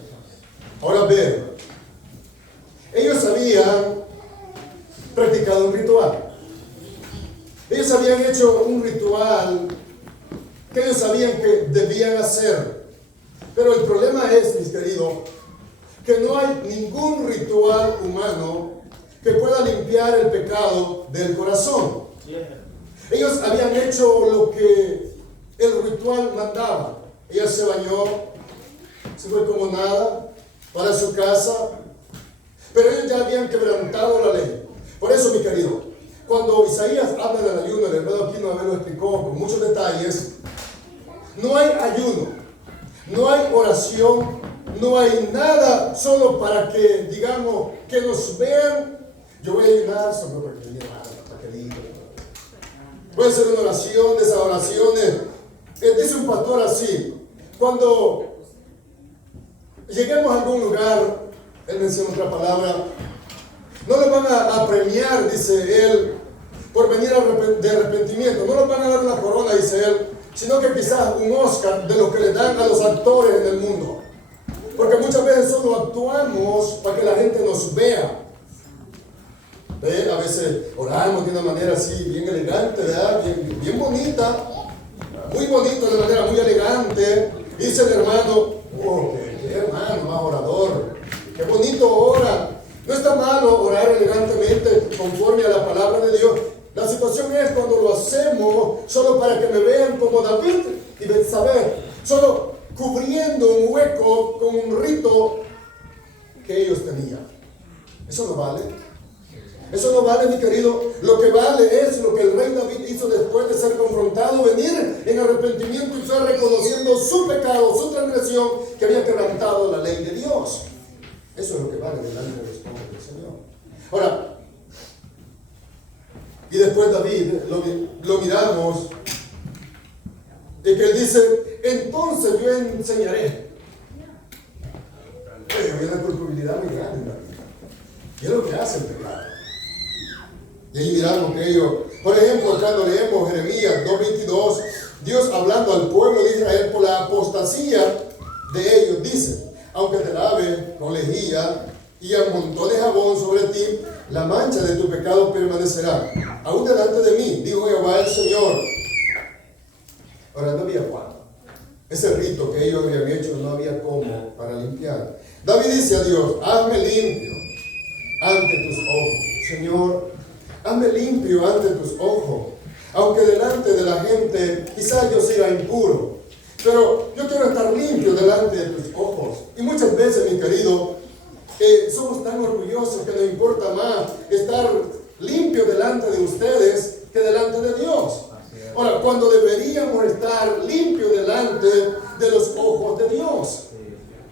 Ahora vean, ellos habían practicado un ritual. Ellos habían hecho un ritual que ellos sabían que debían hacer. Pero el problema es, mis queridos, que no hay ningún ritual humano que pueda limpiar el pecado del corazón. Ellos habían hecho lo que el ritual mandaba. Ella se bañó, se fue como nada para su casa, pero ellos ya habían quebrantado la ley. Por eso, mi querido, cuando Isaías habla del ayuno, el hermano Aquino me lo explicó con muchos detalles. No hay ayuno, no hay oración, no hay nada solo para que, digamos, que nos vean. Yo voy a ayunar solo para que me vean, para que digan. Puede ser una oración, de esas oraciones. Dice un pastor así: cuando lleguemos a algún lugar, él menciona otra palabra, no le van a premiar, dice él, por venir de arrepentimiento. No les van a dar una corona, dice él, sino que quizás un Oscar de lo que le dan a los actores en el mundo. Porque muchas veces solo actuamos para que la gente nos vea. ¿Ve? A veces oramos de una manera así, bien elegante, ¿verdad? Bien bonita, muy bonita, de manera muy elegante. Dice el hermano: oh, qué hermano más orador, qué bonito ora. No está malo orar elegantemente conforme a la palabra de Dios. La situación es cuando lo hacemos solo para que me vean como David y Betsabé, solo cubriendo un hueco con un rito que ellos tenían. Eso no vale. Eso no vale, mi querido. Lo que vale es lo que el rey David hizo después de ser confrontado, venir en arrepentimiento y fue reconociendo su pecado, su transgresión, que había quebrantado la ley de Dios. Eso es lo que vale delante de los ojos del Señor. Ahora, y después David, lo miramos, y que él dice: entonces yo enseñaré. Había una culpabilidad muy grande en David. Y es lo que hace el pecado. Y ahí miramos que ellos, por ejemplo, cuando leemos Jeremías 2:22, Dios hablando al pueblo de Israel por la apostasía de ellos, dice: aunque te lave con lejía y amontone jabón sobre ti, la mancha de tu pecado permanecerá aún delante de mí, dijo Jehová el Señor. Ahora, no había cuándo. Ese rito que ellos habían hecho no había cómo para limpiar. David dice a Dios: hazme limpio ante tus ojos. Señor, hazme limpio ante tus ojos. Aunque delante de la gente quizás yo sea impuro, pero yo quiero estar limpio delante de tus ojos. Y muchas veces, mi querido, somos tan orgullosos que nos importa más estar limpio delante de ustedes que delante de Dios. Ahora, cuando deberíamos estar limpios delante de los ojos de Dios,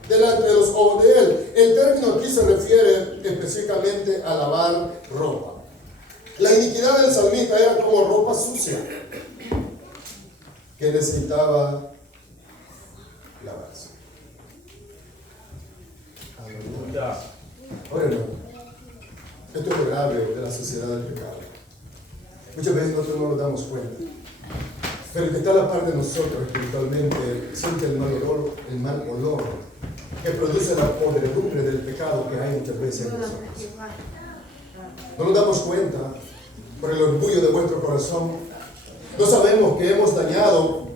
delante de los ojos de Él. El término aquí se refiere específicamente a lavar ropa. La iniquidad del salmista era como ropa sucia que necesitaba lavarse. Ahora no. Esto es lo grave de la sociedad del pecado. Muchas veces nosotros no nos damos cuenta. Pero el que está a la par de nosotros espiritualmente siente el mal olor que produce la podredumbre del pecado que hay muchas veces en nosotros. No nos damos cuenta por el orgullo de vuestro corazón. No sabemos que hemos dañado,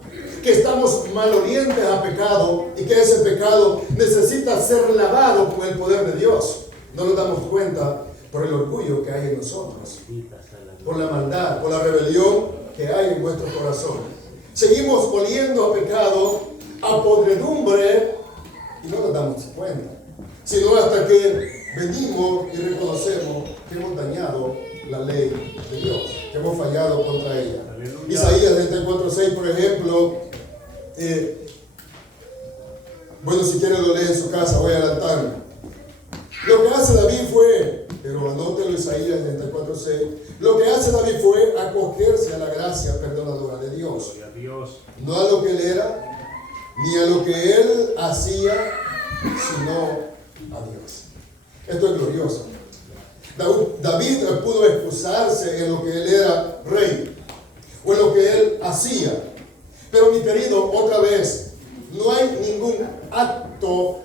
que estamos malolientes a pecado y que ese pecado necesita ser lavado con el poder de Dios. No nos damos cuenta por el orgullo que hay en nosotros, por la maldad, por la rebelión que hay en nuestro corazón. Seguimos oliendo a pecado, a podredumbre, y no nos damos cuenta, sino hasta que venimos y reconocemos que hemos dañado la ley de Dios, que hemos fallado contra ella. Aleluya. Isaías 34:6, por ejemplo, bueno, si quieren lo leen en su casa, voy a adelantarme. Lo que hace David fue, pero anótenlo, Isaías 34:6, lo que hace David fue acogerse a la gracia perdonadora de Dios. No a lo que él era, ni a lo que él hacía, sino a Dios. Esto es glorioso. David pudo excusarse en lo que él era rey, o en lo que él hacía. Pero mi querido, otra vez, no hay ningún acto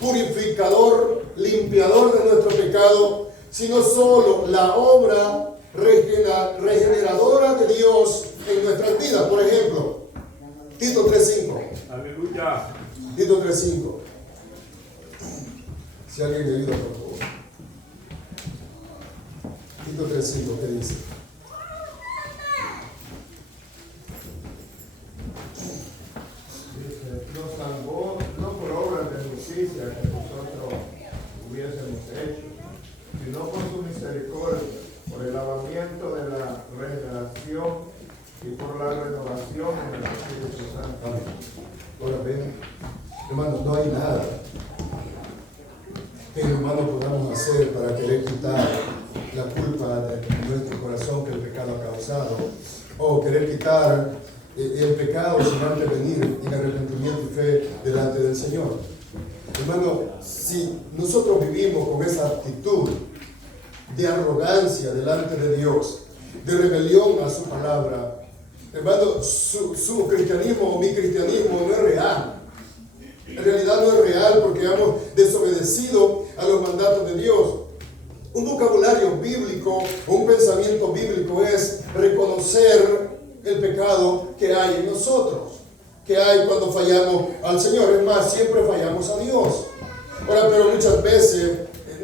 purificador, limpiador de nuestro pecado, sino solo la obra regeneradora de Dios en nuestras vidas. Por ejemplo, Tito 3:5. Aleluya. Tito 3:5. Si alguien me ayuda, por favor. Tito 3:5, ¿qué dice? y por la renovación en el Espíritu Santo. Amén. Ahora ven, hermanos, no hay nada que hermanos podamos hacer para querer quitar la culpa de nuestro corazón que el pecado ha causado, o querer quitar el pecado sin antes venir en arrepentimiento y fe delante del Señor. Hermano, si nosotros vivimos con esa actitud de arrogancia delante de Dios, de rebelión a su palabra, hermano, su cristianismo o mi cristianismo no es real. En realidad no es real porque hemos desobedecido a los mandatos de Dios. Un vocabulario bíblico o un pensamiento bíblico es reconocer el pecado que hay en nosotros, que hay cuando fallamos al Señor. Es más, siempre fallamos a Dios. Ahora, pero muchas veces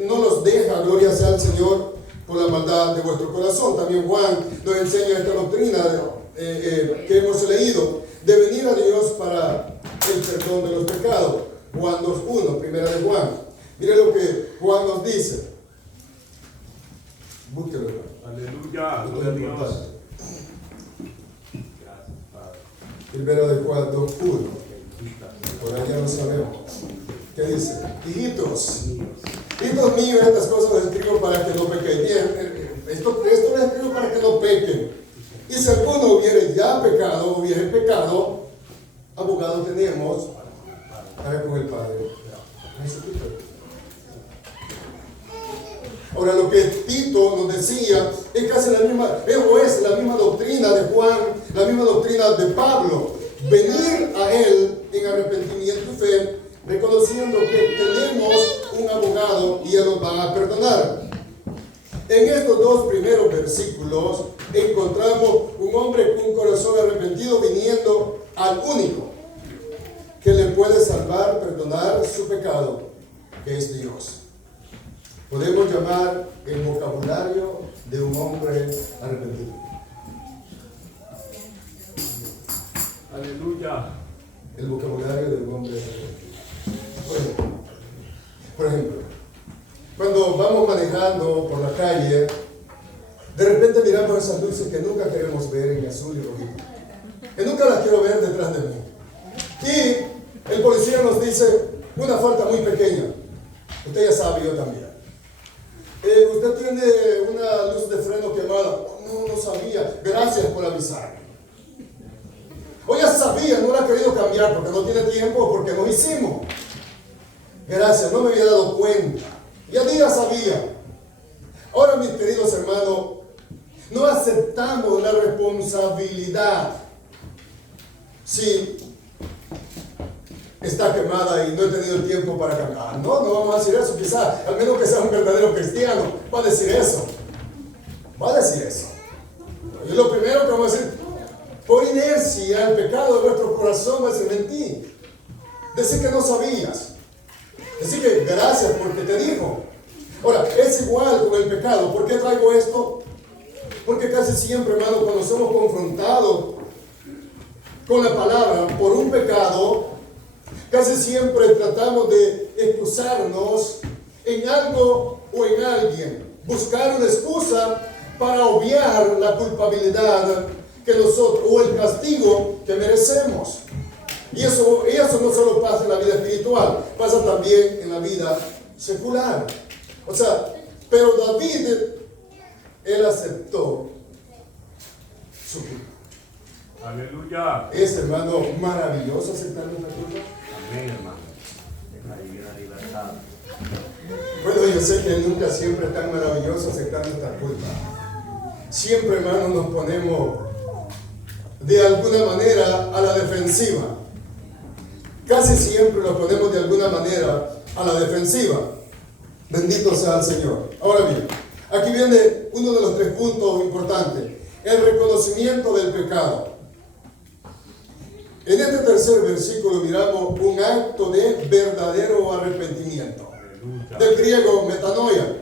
no nos deja, gloria sea al Señor, por la maldad de vuestro corazón. También Juan nos enseña esta doctrina que hemos leído, de venir a Dios para el perdón de los pecados. Juan 2:1, primera de Juan. Mire lo que Juan nos dice. Búsquelo. Aleluya, gloria a Dios. Primera de Juan 2:1. Por allá lo sabemos. ¿Qué dice? Hijitos míos, estas cosas les escribo para que no pequen. Bien, esto les escribo para que no pequen. Y si alguno hubiere ya pecado, hubiere pecado, abogado tenemos para con el Padre, Jesucristo. Ahora, lo que Tito nos decía es casi la misma, es la misma doctrina de Juan, la misma doctrina de Pablo. Venir a Él en arrepentimiento y fe, reconociendo que tenemos un abogado y Él nos va a perdonar. En estos dos primeros versículos encontramos un hombre con un corazón arrepentido viniendo al único que le puede salvar, perdonar su pecado, que es Dios. Podemos llamar el vocabulario de un hombre arrepentido. Aleluya. El vocabulario de un hombre arrepentido. Por ejemplo, cuando vamos manejando por la calle, de repente miramos esas luces que nunca queremos ver en azul y rojito, que nunca las quiero ver detrás de mí. Y el policía nos dice una falta muy pequeña. Usted ya sabe, yo también. Usted tiene una luz de freno quemada. No sabía. Gracias por avisarme. O ya sabía, no la ha querido cambiar porque no tiene tiempo o porque no hicimos. Gracias, no me había dado cuenta. Ya sabía. Ahora, mis queridos hermanos, no aceptamos la responsabilidad si está quemada y no he tenido el tiempo para cambiar. No vamos a decir eso. Quizá, al menos que sea un verdadero cristiano, va a decir eso. Y lo primero que vamos a decir, por inercia, el pecado de nuestro corazón va a ser mentir. Decir que no sabías. Decir que gracias porque te dijo. Ahora, es igual con el pecado. ¿Por qué traigo esto? Porque casi siempre, hermano, cuando somos confrontados con la palabra por un pecado, casi siempre tratamos de excusarnos en algo o en alguien. Buscar una excusa para obviar la culpabilidad que nosotros, o el castigo que merecemos. Y eso no solo pasa en la vida espiritual, pasa también en la vida secular. O sea, pero David, él aceptó su culpa. Aleluya. Es, hermano, maravilloso aceptar nuestra culpa. Amén, hermano. La libertad. Bueno, yo sé que nunca siempre es tan maravilloso aceptar nuestra culpa. Siempre, hermano, nos ponemos de alguna manera a la defensiva. Casi siempre nos ponemos de alguna manera a la defensiva. Bendito sea el Señor. Ahora bien, aquí viene uno de los tres puntos importantes: el reconocimiento del pecado. En este tercer versículo miramos un acto de verdadero arrepentimiento. Del griego metanoia.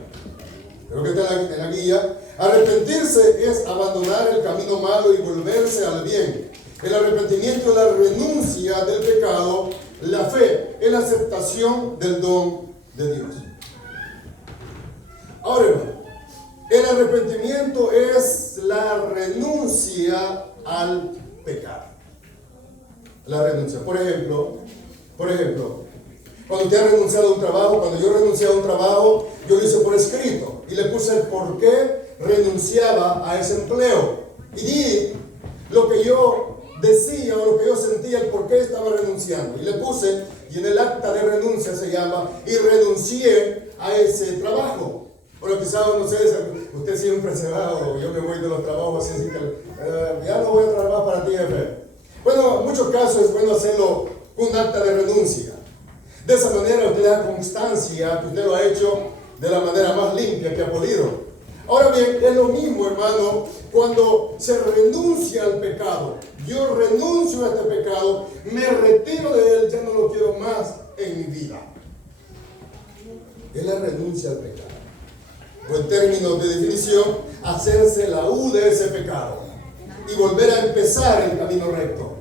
Creo que está en la guía. Arrepentirse es abandonar el camino malo y volverse al bien. El arrepentimiento es la renuncia del pecado. La fe es la aceptación del don de Dios. Ahora, el arrepentimiento es la renuncia al pecado. La renuncia. Por ejemplo, cuando usted ha renunciado a un trabajo, cuando yo renuncié a un trabajo, yo lo hice por escrito y le puse el por qué renunciaba a ese empleo. Y di lo que yo decía o lo que yo sentía, el por qué estaba renunciando. Y le puse, y en el acta de renuncia se llama, y renuncié a ese trabajo. Bueno, quizás, no sé, usted siempre se va, o yo me voy de los trabajos así que ya no voy a trabajar para ti, jefe. Bueno, en muchos casos es bueno hacerlo con un acta de renuncia. De esa manera usted da constancia que usted lo ha hecho de la manera más limpia que ha podido. Ahora bien, es lo mismo, hermano, cuando se renuncia al pecado. Yo renuncio a este pecado, me retiro de él, ya no lo quiero más en mi vida. Es la renuncia al pecado. O en términos de definición, hacerse la U de ese pecado y volver a empezar el camino recto.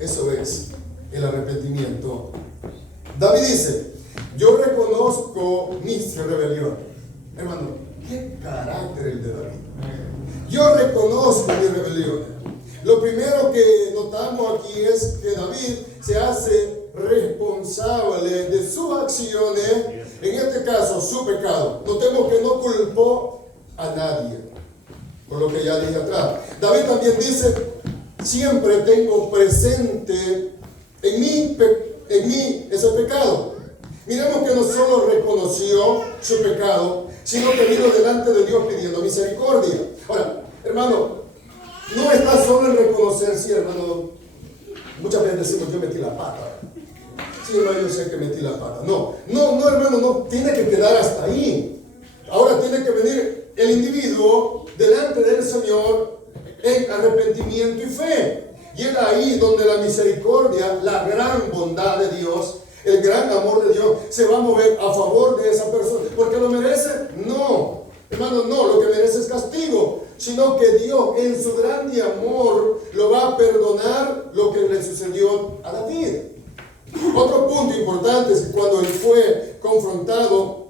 Eso es el arrepentimiento. David dice, yo reconozco mis rebeliones. Hermano, qué carácter el de David. Yo reconozco mis rebeliones. Lo primero que notamos aquí es que David se hace responsable de sus acciones, en este caso su pecado. Notemos que no culpó a nadie, por lo que ya dije atrás. David también dice, siempre tengo presente en mí ese pecado. Miremos que no solo reconoció su pecado, sino que vino delante de Dios pidiendo misericordia. Ahora, hermano, no está solo en reconocer, sí, hermano, muchas veces decimos, yo metí la pata. Sí, hermano, yo sé que metí la pata. No, hermano, no tiene que quedar hasta ahí. Ahora tiene que venir el individuo delante del Señor en arrepentimiento y fe. Y es ahí donde la misericordia, la gran bondad de Dios, el gran amor de Dios se va a mover a favor de esa persona. ¿Porque lo merece? No. Hermano, no, lo que merece es castigo. Sino que Dios en su grande amor lo va a perdonar lo que le sucedió a David. Otro punto importante es que cuando él fue confrontado,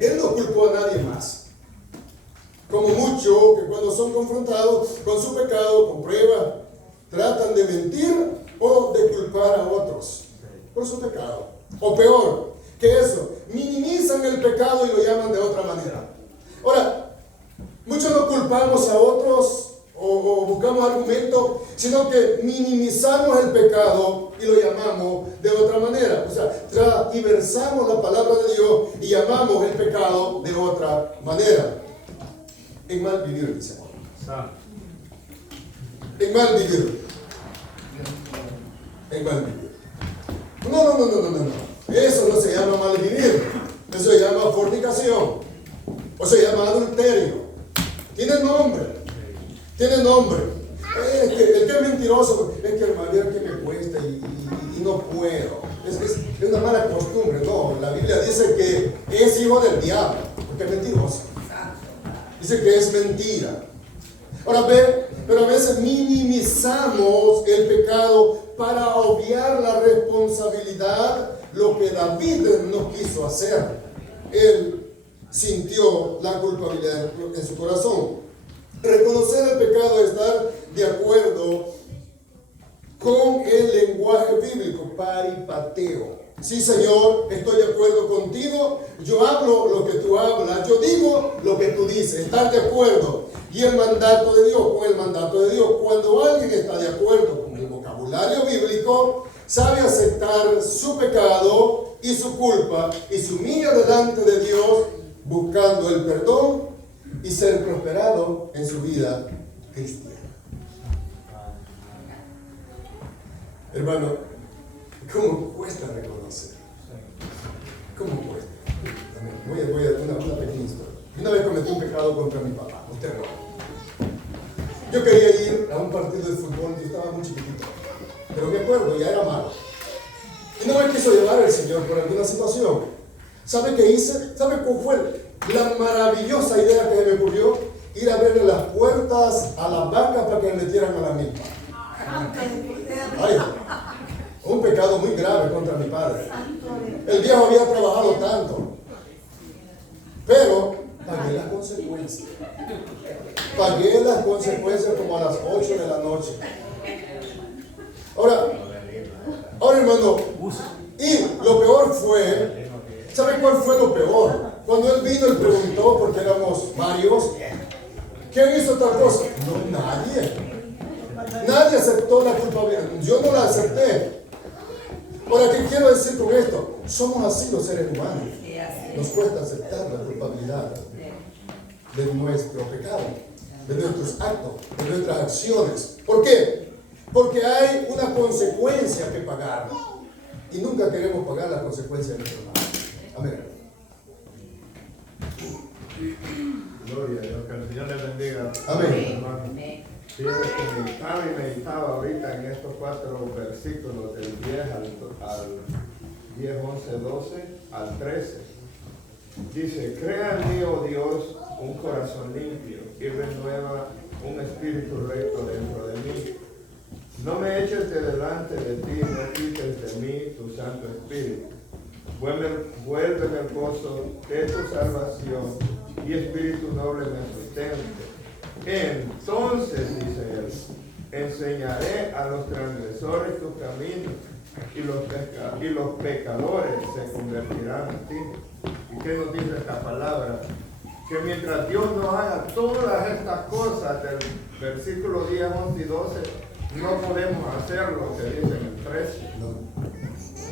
él no culpó a nadie más. Como muchos que cuando son confrontados con su pecado, con prueba, tratan de mentir o de culpar a otros por su pecado. O peor que eso, minimizan el pecado y lo llaman de otra manera. Ahora, muchos no culpamos a otros o buscamos argumentos, sino que minimizamos el pecado y lo llamamos de otra manera. O sea, transversamos la palabra de Dios y llamamos el pecado de otra manera. En mal vivir, dice. En mal vivir. En mal vivir. No. Eso no se llama mal vivir. Eso se llama fornicación. O se llama adulterio. Tiene nombre. El que es mentiroso, es que hermano, que me cuesta y no puedo. Es una mala costumbre. No, la Biblia dice que es hijo del diablo, porque es mentiroso. Dice que es mentira. Ahora ve, pero a veces minimizamos el pecado para obviar la responsabilidad, lo que David no quiso hacer. Él sintió la culpabilidad en su corazón. Reconocer el pecado es estar de acuerdo con el lenguaje bíblico, paripateo. Sí, Señor, estoy de acuerdo contigo, yo hablo lo que tú hablas, yo digo lo que tú dices, estar de acuerdo. Y el mandato de Dios, con el mandato de Dios, cuando alguien está de acuerdo con el vocabulario bíblico, sabe aceptar su pecado y su culpa y se humilla delante de Dios buscando el perdón y ser prosperado en su vida cristiana. Hermano, ¿cómo cuesta reconocer? ¿Cómo cuesta? Voy a una pequeña historia. Una vez cometí un pecado contra mi papá, un terror. Yo quería ir a un partido de fútbol, yo estaba muy chiquitito, pero me acuerdo, ya era malo. Y no me quiso llevar el Señor por alguna situación. ¿Sabe qué hice? ¿Sabe cuál fue la maravillosa idea que me ocurrió? Ir a abrirle las puertas a las vacas para que me metieran a la milpa. Ay, un pecado muy grave contra mi padre. El viejo había trabajado tanto, pero pagué las consecuencias. Pagué las consecuencias como a las 8 de la noche. Ahora hermano, y lo peor fue, ¿sabe cuál fue lo peor? Cuando él vino y preguntó, porque éramos varios, ¿quién hizo tal cosa? No, nadie. Nadie aceptó la culpabilidad. Yo no la acepté. Ahora, ¿qué quiero decir con esto? Somos así los seres humanos. Nos cuesta aceptar la culpabilidad de nuestro pecado, de nuestros actos, de nuestras acciones. ¿Por qué? Porque hay una consecuencia que pagar. Y nunca queremos pagar la consecuencia de nuestro pecado. Amén. Gloria a Dios, que el Señor les bendiga. Amén. Hermano. Fíjense que meditaba ahorita en estos 4 versículos del 10 al 10, 11, 12 al 13. Dice, crea en mí, oh Dios, un corazón limpio y renueva un espíritu recto dentro de mí. No me eches de delante de ti, no quites de mí tu Santo Espíritu. Vuélveme el gozo de tu salvación y espíritu noble me sustente. Entonces, dice él, enseñaré a los transgresores tus caminos y los pecadores se convertirán en ti. ¿Y qué nos dice esta palabra? Que mientras Dios no haga todas estas cosas del versículo 10, 11 y 12, no podemos hacer lo que dice en el 13.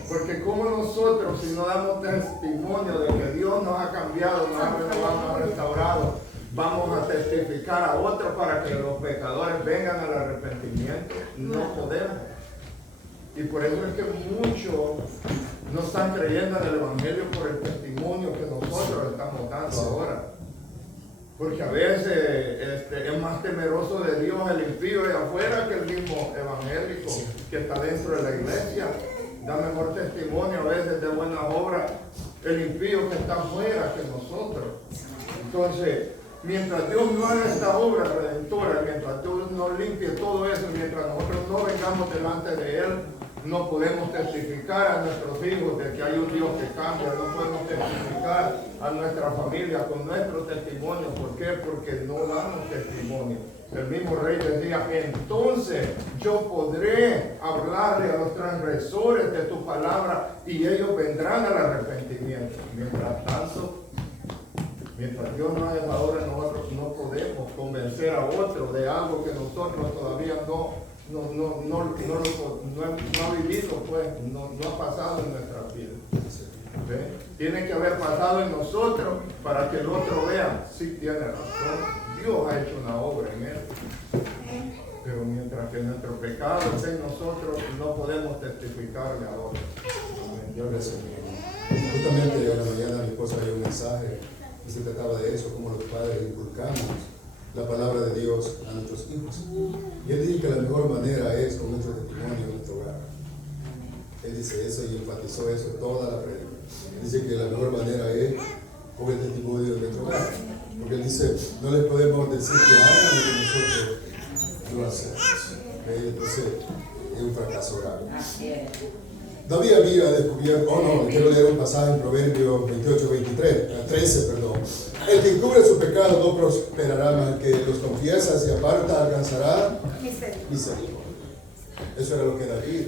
Porque como nosotros, si no damos testimonio de que Dios nos ha cambiado, nos ha renovado, nos ha restaurado, vamos a testificar a otros para que los pecadores vengan al arrepentimiento, no podemos. Y por eso es que muchos no están creyendo en el Evangelio por el testimonio que nosotros estamos dando ahora. Porque a veces es más temeroso de Dios el impío de afuera que el mismo evangélico que está dentro de la iglesia. Da mejor testimonio a veces de buenas obras el impío que está afuera que nosotros. Entonces, mientras Dios no haga esta obra redentora, mientras Dios no limpie todo eso, mientras nosotros no vengamos delante de Él, no podemos testificar a nuestros hijos de que hay un Dios que cambia, no podemos testificar a nuestra familia con nuestro testimonio. ¿Por qué? Porque no damos testimonio. El mismo rey decía, entonces yo podré hablarle a los transgresores de tu palabra y ellos vendrán al arrepentimiento. Mientras tanto, mientras Dios no haga la obra, nosotros no podemos convencer a otro de algo que nosotros todavía no ha vivido, pues, no ha pasado en nuestra vida. ¿Sí? Tiene que haber pasado en nosotros para que el otro vea, sí tiene razón, Dios ha hecho una obra en él. Pero mientras que nuestro pecado esté en nosotros, no podemos testificarle a otros. Dios les bendiga. Justamente a la mañana mi esposa dio un mensaje y se trataba de eso, como los padres inculcamos la palabra de Dios a nuestros hijos. Y él dice que la mejor manera es con nuestro testimonio en nuestro hogar. Él dice eso y enfatizó eso toda la prédica. Él dice que la mejor manera es con el testimonio de nuestro hogar. Porque él dice, no les podemos decir que hagan lo que nosotros no hacemos. Entonces es un fracaso grave. David había descubierto, quiero leer un pasaje en Proverbios 13. El que encubre su pecado no prosperará, mas el que los confiesa y aparta alcanzará misericordia. Eso era lo que David,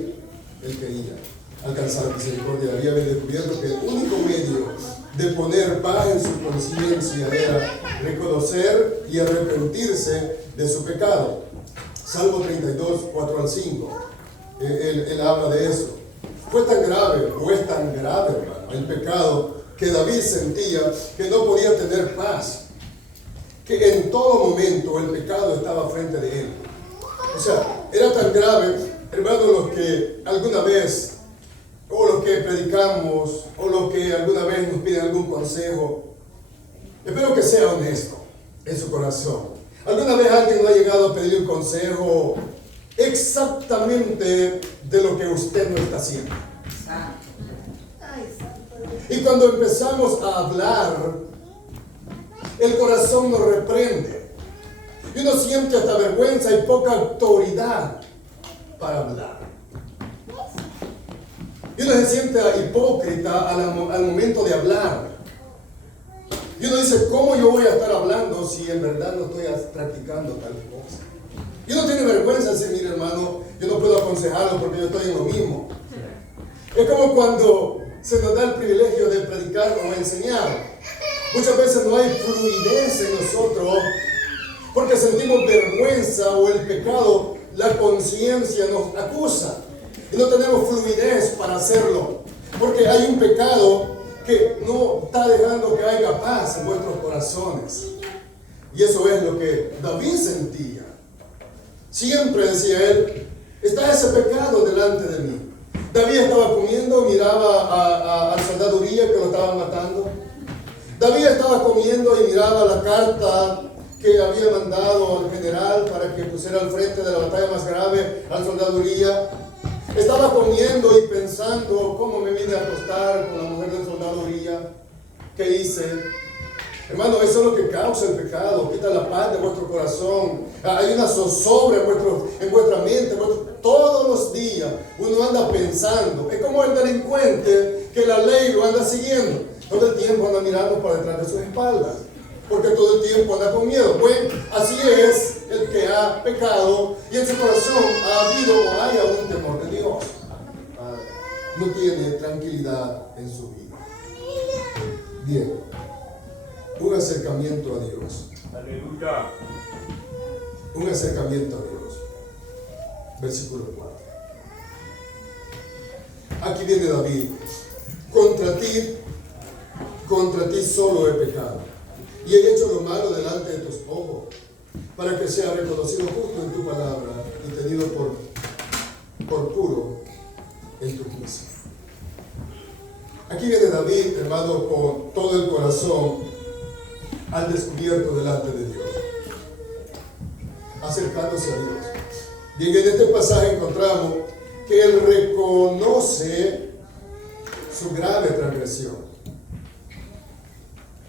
él quería, alcanzar misericordia. David había descubierto que el único medio de poner paz en su conciencia era reconocer y arrepentirse de su pecado. Salmo 32, 4 al 5. Él habla de eso. Fue tan grave, o es tan grave, hermano, el pecado, que David sentía que no podía tener paz, que en todo momento el pecado estaba frente de él. O sea, era tan grave, hermano, los que alguna vez, o los que predicamos, o los que alguna vez nos piden algún consejo, espero que sea honesto en su corazón. ¿Alguna vez alguien no ha llegado a pedir un consejo exactamente de lo que usted no está haciendo? Y cuando empezamos a hablar, el corazón nos reprende. Y uno siente hasta vergüenza y poca autoridad para hablar. Y uno se siente hipócrita al momento de hablar. Y uno dice, ¿cómo yo voy a estar hablando si en verdad no estoy practicando tal cosa? Y uno tiene vergüenza de decir, mire hermano, yo no puedo aconsejarlo porque yo estoy en lo mismo. Es como cuando se nos da el privilegio de predicar o enseñar. Muchas veces no hay fluidez en nosotros porque sentimos vergüenza o el pecado, la conciencia nos acusa. Y no tenemos fluidez para hacerlo. Porque hay un pecado que no está dejando que haya paz en vuestros corazones. Y eso es lo que David sentía. Siempre decía él, está ese pecado delante de mí. David estaba comiendo, miraba al soldado Urías que lo estaban matando. David estaba comiendo y miraba la carta que había mandado al general para que pusiera al frente de la batalla más grave al soldado Urías. Estaba comiendo y pensando cómo me vine a acostar con la mujer del soldado Urías. ¿Qué hice? Hermano, eso es lo que causa el pecado. Quita la paz de vuestro corazón. Hay una zozobra en vuestra mente. Todos los días uno anda pensando. Es como el delincuente que la ley lo anda siguiendo. Todo el tiempo anda mirando para detrás de sus espaldas. Porque todo el tiempo anda con miedo. Pues así es el que ha pecado y en su corazón ha habido o hay aún temor de Dios. No tiene tranquilidad en su vida. Bien. Un acercamiento a Dios. Aleluya. Un acercamiento a Dios. Versículo 4. Aquí viene David. Contra ti solo he pecado. Y he hecho lo malo delante de tus ojos, para que sea reconocido justo en tu palabra y tenido por puro en tu juicio. Aquí viene David, hermano, con todo el corazón al descubierto delante de Dios, acercándose a Dios. Bien, en este pasaje encontramos que él reconoce su grave transgresión.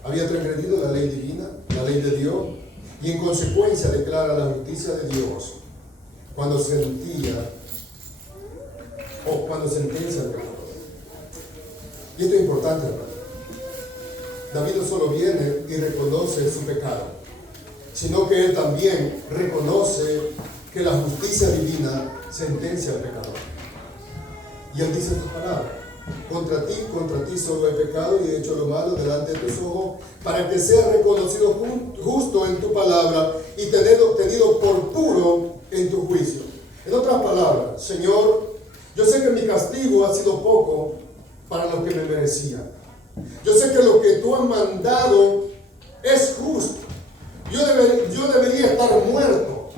Había transgredido la ley divina, la ley de Dios, y en consecuencia declara la justicia de Dios cuando sentencia al pecador. Y esto es importante, hermano. David no solo viene y reconoce su pecado, sino que él también reconoce que la justicia divina sentencia al pecador. Y él dice sus palabras: contra ti solo he pecado y he hecho lo malo delante de tus ojos, para que sea reconocido justo en tu palabra y tenido por puro en tu juicio. En otras palabras, Señor, yo sé que mi castigo ha sido poco para lo que me merecía. Yo sé que lo que tú has mandado es justo. Yo debería estar muerto.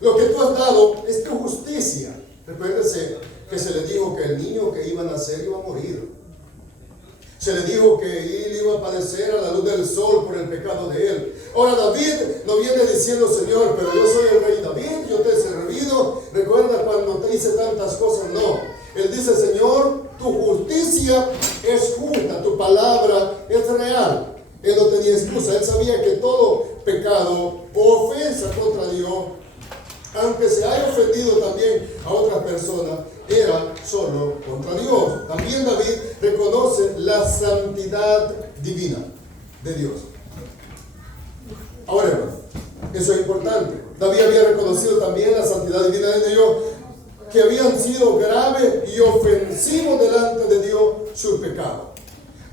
Lo que tú has dado es tu justicia. Recuérdese que se le dijo que el niño que iba a nacer iba a morir. Se le dijo que él iba a padecer a la luz del sol por el pecado de él. Ahora David no viene diciendo: Señor, pero yo soy el rey David, yo te he servido, recuerda cuando te hice tantas cosas. No, él dice: Señor, tu justicia es justa, tu palabra es real. Él no tenía excusa, él sabía que todo pecado o ofensa contra Dios, aunque se haya ofendido también a otras personas, era solo contra Dios. También David reconoce la santidad divina de Dios. Ahora, hermano, eso es importante. David había reconocido también la santidad divina de Dios, que habían sido graves y ofensivos delante de Dios sus pecados.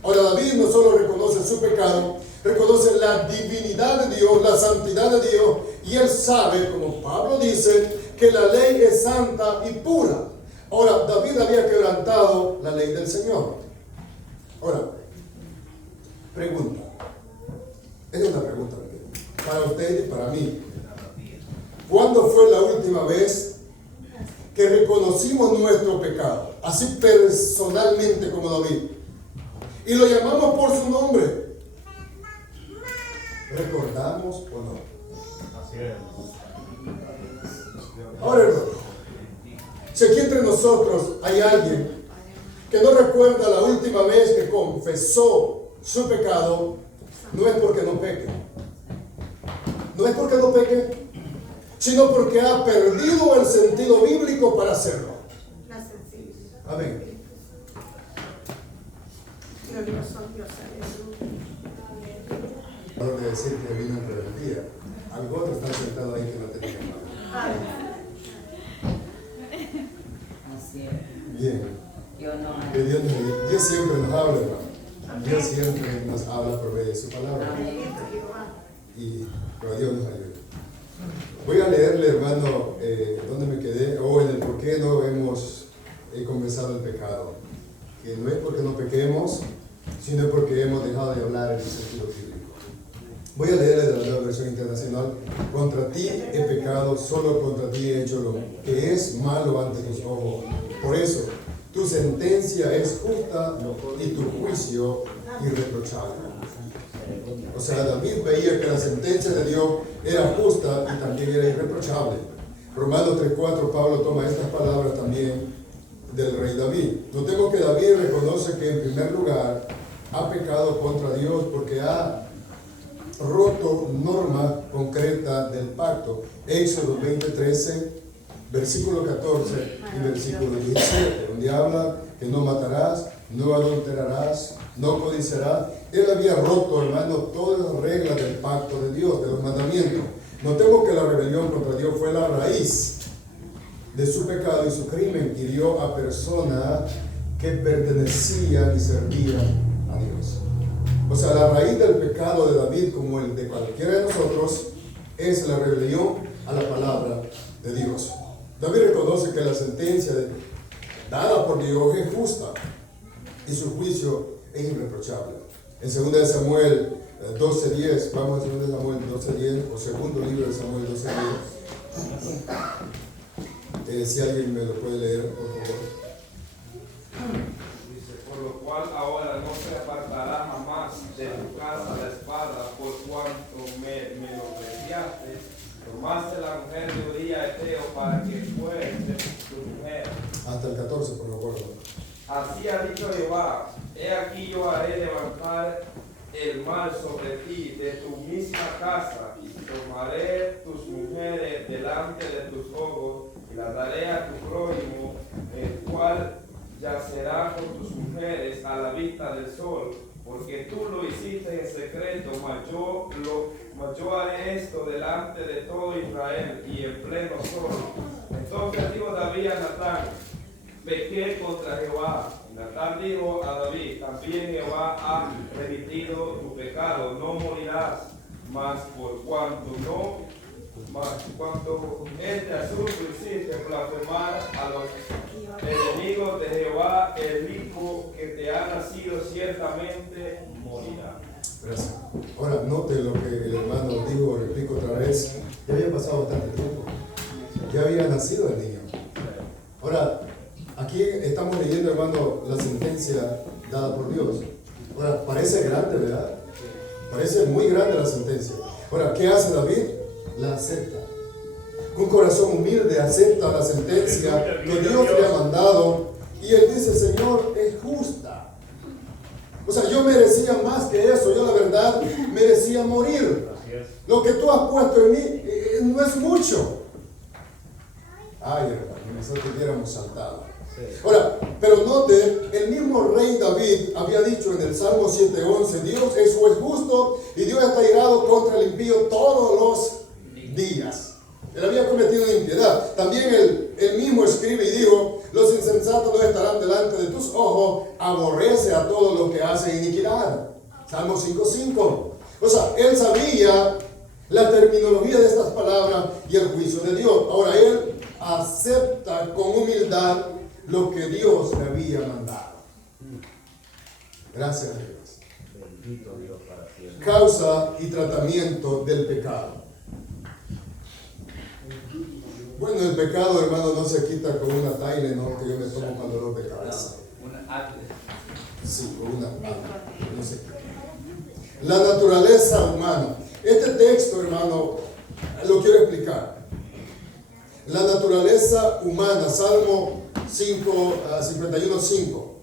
Ahora David no solo reconoce su pecado, reconoce la divinidad de Dios, la santidad de Dios, y él sabe, como Pablo dice, que la ley es santa y pura. Ahora, David había quebrantado la ley del Señor. Ahora, pregunta. Es una pregunta para usted y para mí. ¿Cuándo fue la última vez que reconocimos nuestro pecado, así personalmente como David, y lo llamamos por su nombre? ¿Recordamos o no? Así es. Ahora, hermano, si aquí entre nosotros hay alguien que no recuerda la última vez que confesó su pecado, no es porque no peque. No es porque no peque, sino porque ha perdido el sentido bíblico para hacerlo. Amén. No de decir que vino en rebeldía. Algo otro está sentado ahí que no tenía mano. Así es. Bien. Yo no. Que Dios siempre nos habla, hermano. Dios siempre nos habla por medio de su palabra. Y pero Dios nos ayuda. Voy a leerle, hermano, dónde me quedé, o en el por qué no hemos comenzado el pecado. Que no es porque no pequemos, sino porque hemos dejado de hablar en el sentido bíblico. Voy a leerle de la Nueva Versión Internacional. Contra ti he pecado, solo contra ti he hecho lo que es malo ante tus ojos. Por eso, tu sentencia es justa y tu juicio irreprochable. O sea, David veía que la sentencia de Dios era justa y también era irreprochable. Romanos 3:4, Pablo toma estas palabras también del rey David. Notemos que David reconoce que en primer lugar ha pecado contra Dios porque ha roto norma concreta del pacto. Éxodo 20:13, versículo 14 y versículo 17, donde habla que no matarás, no adulterarás, no codiciarás. Él había roto, hermano, todas las reglas del pacto de Dios, de los mandamientos. Notemos que la rebelión contra Dios fue la raíz de su pecado y su crimen hirió a personas que pertenecían y servían a Dios. O sea, la raíz del pecado de David, como el de cualquiera de nosotros, es la rebelión a la palabra de Dios. David reconoce que la sentencia dada por Dios es justa y su juicio es irreprochable. En 2 Samuel 12:10, vamos a 2 Samuel 12:10, o segundo libro de Samuel 12:10. Si alguien me lo puede leer, por favor. Dice, por lo cual ahora no se apartará jamás de tu casa la espada, por cuanto me lo preciaste. Tomaste la mujer de Uría Eteo para que fuese tu mujer. Hasta el 14, por favor. Así ha dicho Jehová, he aquí yo haré levantar el mal sobre ti de tu misma casa, y tomaré tus mujeres delante de tus ojos, y las daré a tu prójimo, el cual yacerá con tus mujeres a la vista del sol, porque tú lo hiciste en secreto, mas yo haré esto delante de todo Israel y en pleno sol. Entonces dijo David a Natán, pequé contra Jehová. Y Natán dijo a David, también Jehová ha remitido tu pecado, no morirás, mas por cuanto este asunto hiciste blasfemar a los enemigos de Jehová, el hijo que te ha nacido ciertamente morirá. Gracias. Ahora, note lo que el hermano dijo, replico otra vez. Ya había pasado bastante tiempo. Ya había nacido el niño. Ahora, aquí estamos leyendo, hermano, la sentencia dada por Dios. Ahora, parece grande, ¿verdad? Parece muy grande la sentencia. Ahora, ¿qué hace David? La acepta. Con corazón humilde acepta la sentencia que Dios le ha mandado. Y él dice, Señor, es justa. O sea, yo merecía más que eso. Yo, la verdad, merecía morir. Lo que tú has puesto en mí no es mucho. Ay, hermano, nosotros hubiéramos saltado. Ahora, pero note, el mismo rey David había dicho en el Salmo 7:11, Dios es juez justo y Dios está irado contra el impío todos los días. Él había cometido impiedad. También él mismo escribe y dijo, los insensatos no estarán delante de tus ojos, aborrece a todos los que hacen iniquidad. Salmo 5:5. O sea, él sabía la terminología de estas palabras y el juicio de Dios. Ahora, él acepta con humildad lo que Dios le había mandado. Gracias a Dios. Bendito Dios para siempre. Causa y tratamiento del pecado. Bueno, el pecado, hermano, no se quita con una Tylenol que yo me tomo con dolor de cabeza. Sí, con una no se quita. La naturaleza humana. Este texto, hermano, lo quiero explicar. La naturaleza humana, Salmo 51:5.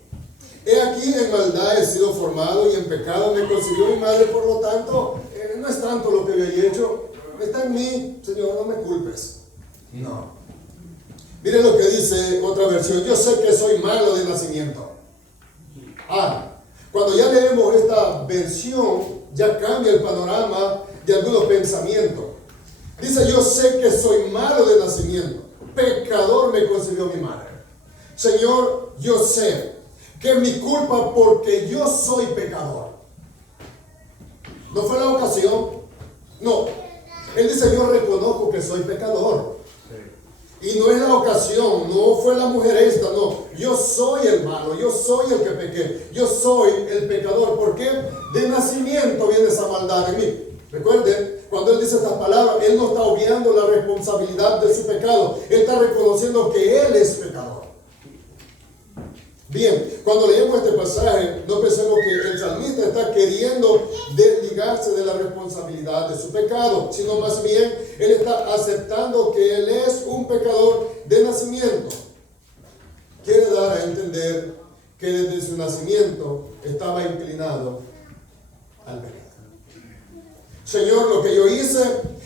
He aquí en maldad he sido formado y en pecado me concibió mi madre, por lo tanto, no es tanto lo que había hecho, está en mí, Señor, no me culpes. No. Miren lo que dice otra versión, yo sé que soy malo de nacimiento. Cuando ya leemos esta versión ya cambia el panorama de algunos pensamientos. Dice, yo sé que soy malo de nacimiento, pecador me concibió mi madre. Señor, yo sé que es mi culpa porque yo soy pecador. No fue la ocasión, no. Él dice, yo reconozco que soy pecador. Y no es la ocasión, no fue la mujer esta, no. Yo soy el malo, yo soy el que pequé, yo soy el pecador. ¿Por qué? De nacimiento viene esa maldad en mí. Recuerden, cuando él dice estas palabras, él no está obviando la responsabilidad de su pecado. Él está reconociendo que él es pecador. Bien, cuando leemos este pasaje, no pensemos que el salmista está queriendo desligarse de la responsabilidad de su pecado, sino más bien, él está aceptando que él es un pecador de nacimiento. Quiere dar a entender que desde su nacimiento estaba inclinado al pecado. Señor, lo que yo hice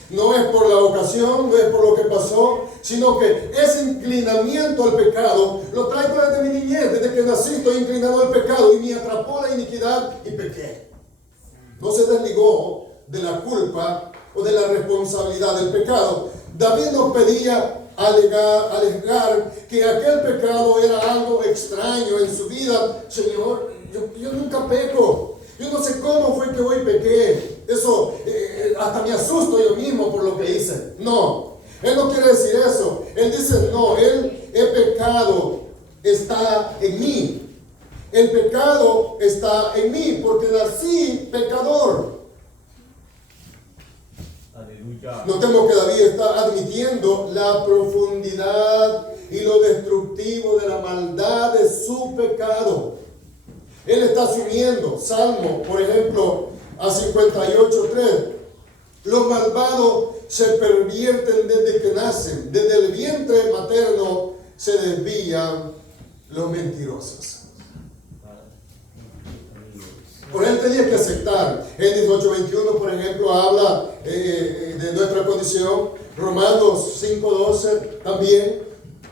no es por la ocasión, no es por lo que pasó, sino que ese inclinamiento al pecado lo traigo desde mi niñez, desde que nací estoy inclinado al pecado y me atrapó la iniquidad y pequé. No se desligó de la culpa o de la responsabilidad del pecado. David nos pedía alegar que aquel pecado era algo extraño en su vida. Señor, yo nunca peco. Yo no sé cómo fue que hoy pequé. Eso, hasta me asusto yo mismo por lo que hice. No, él no quiere decir eso. Él dice, no, el pecado está en mí. El pecado está en mí porque nací pecador. Aleluya. Notemos que David está admitiendo la profundidad y lo destructivo de la maldad de su pecado. Él está asumiendo, Salmo, por ejemplo, a 58:3. Los malvados se pervierten desde que nacen, desde el vientre materno se desvían los mentirosos. Por él tenía que aceptar. En 18:21, por ejemplo, habla de nuestra condición. Romanos 5:12 también.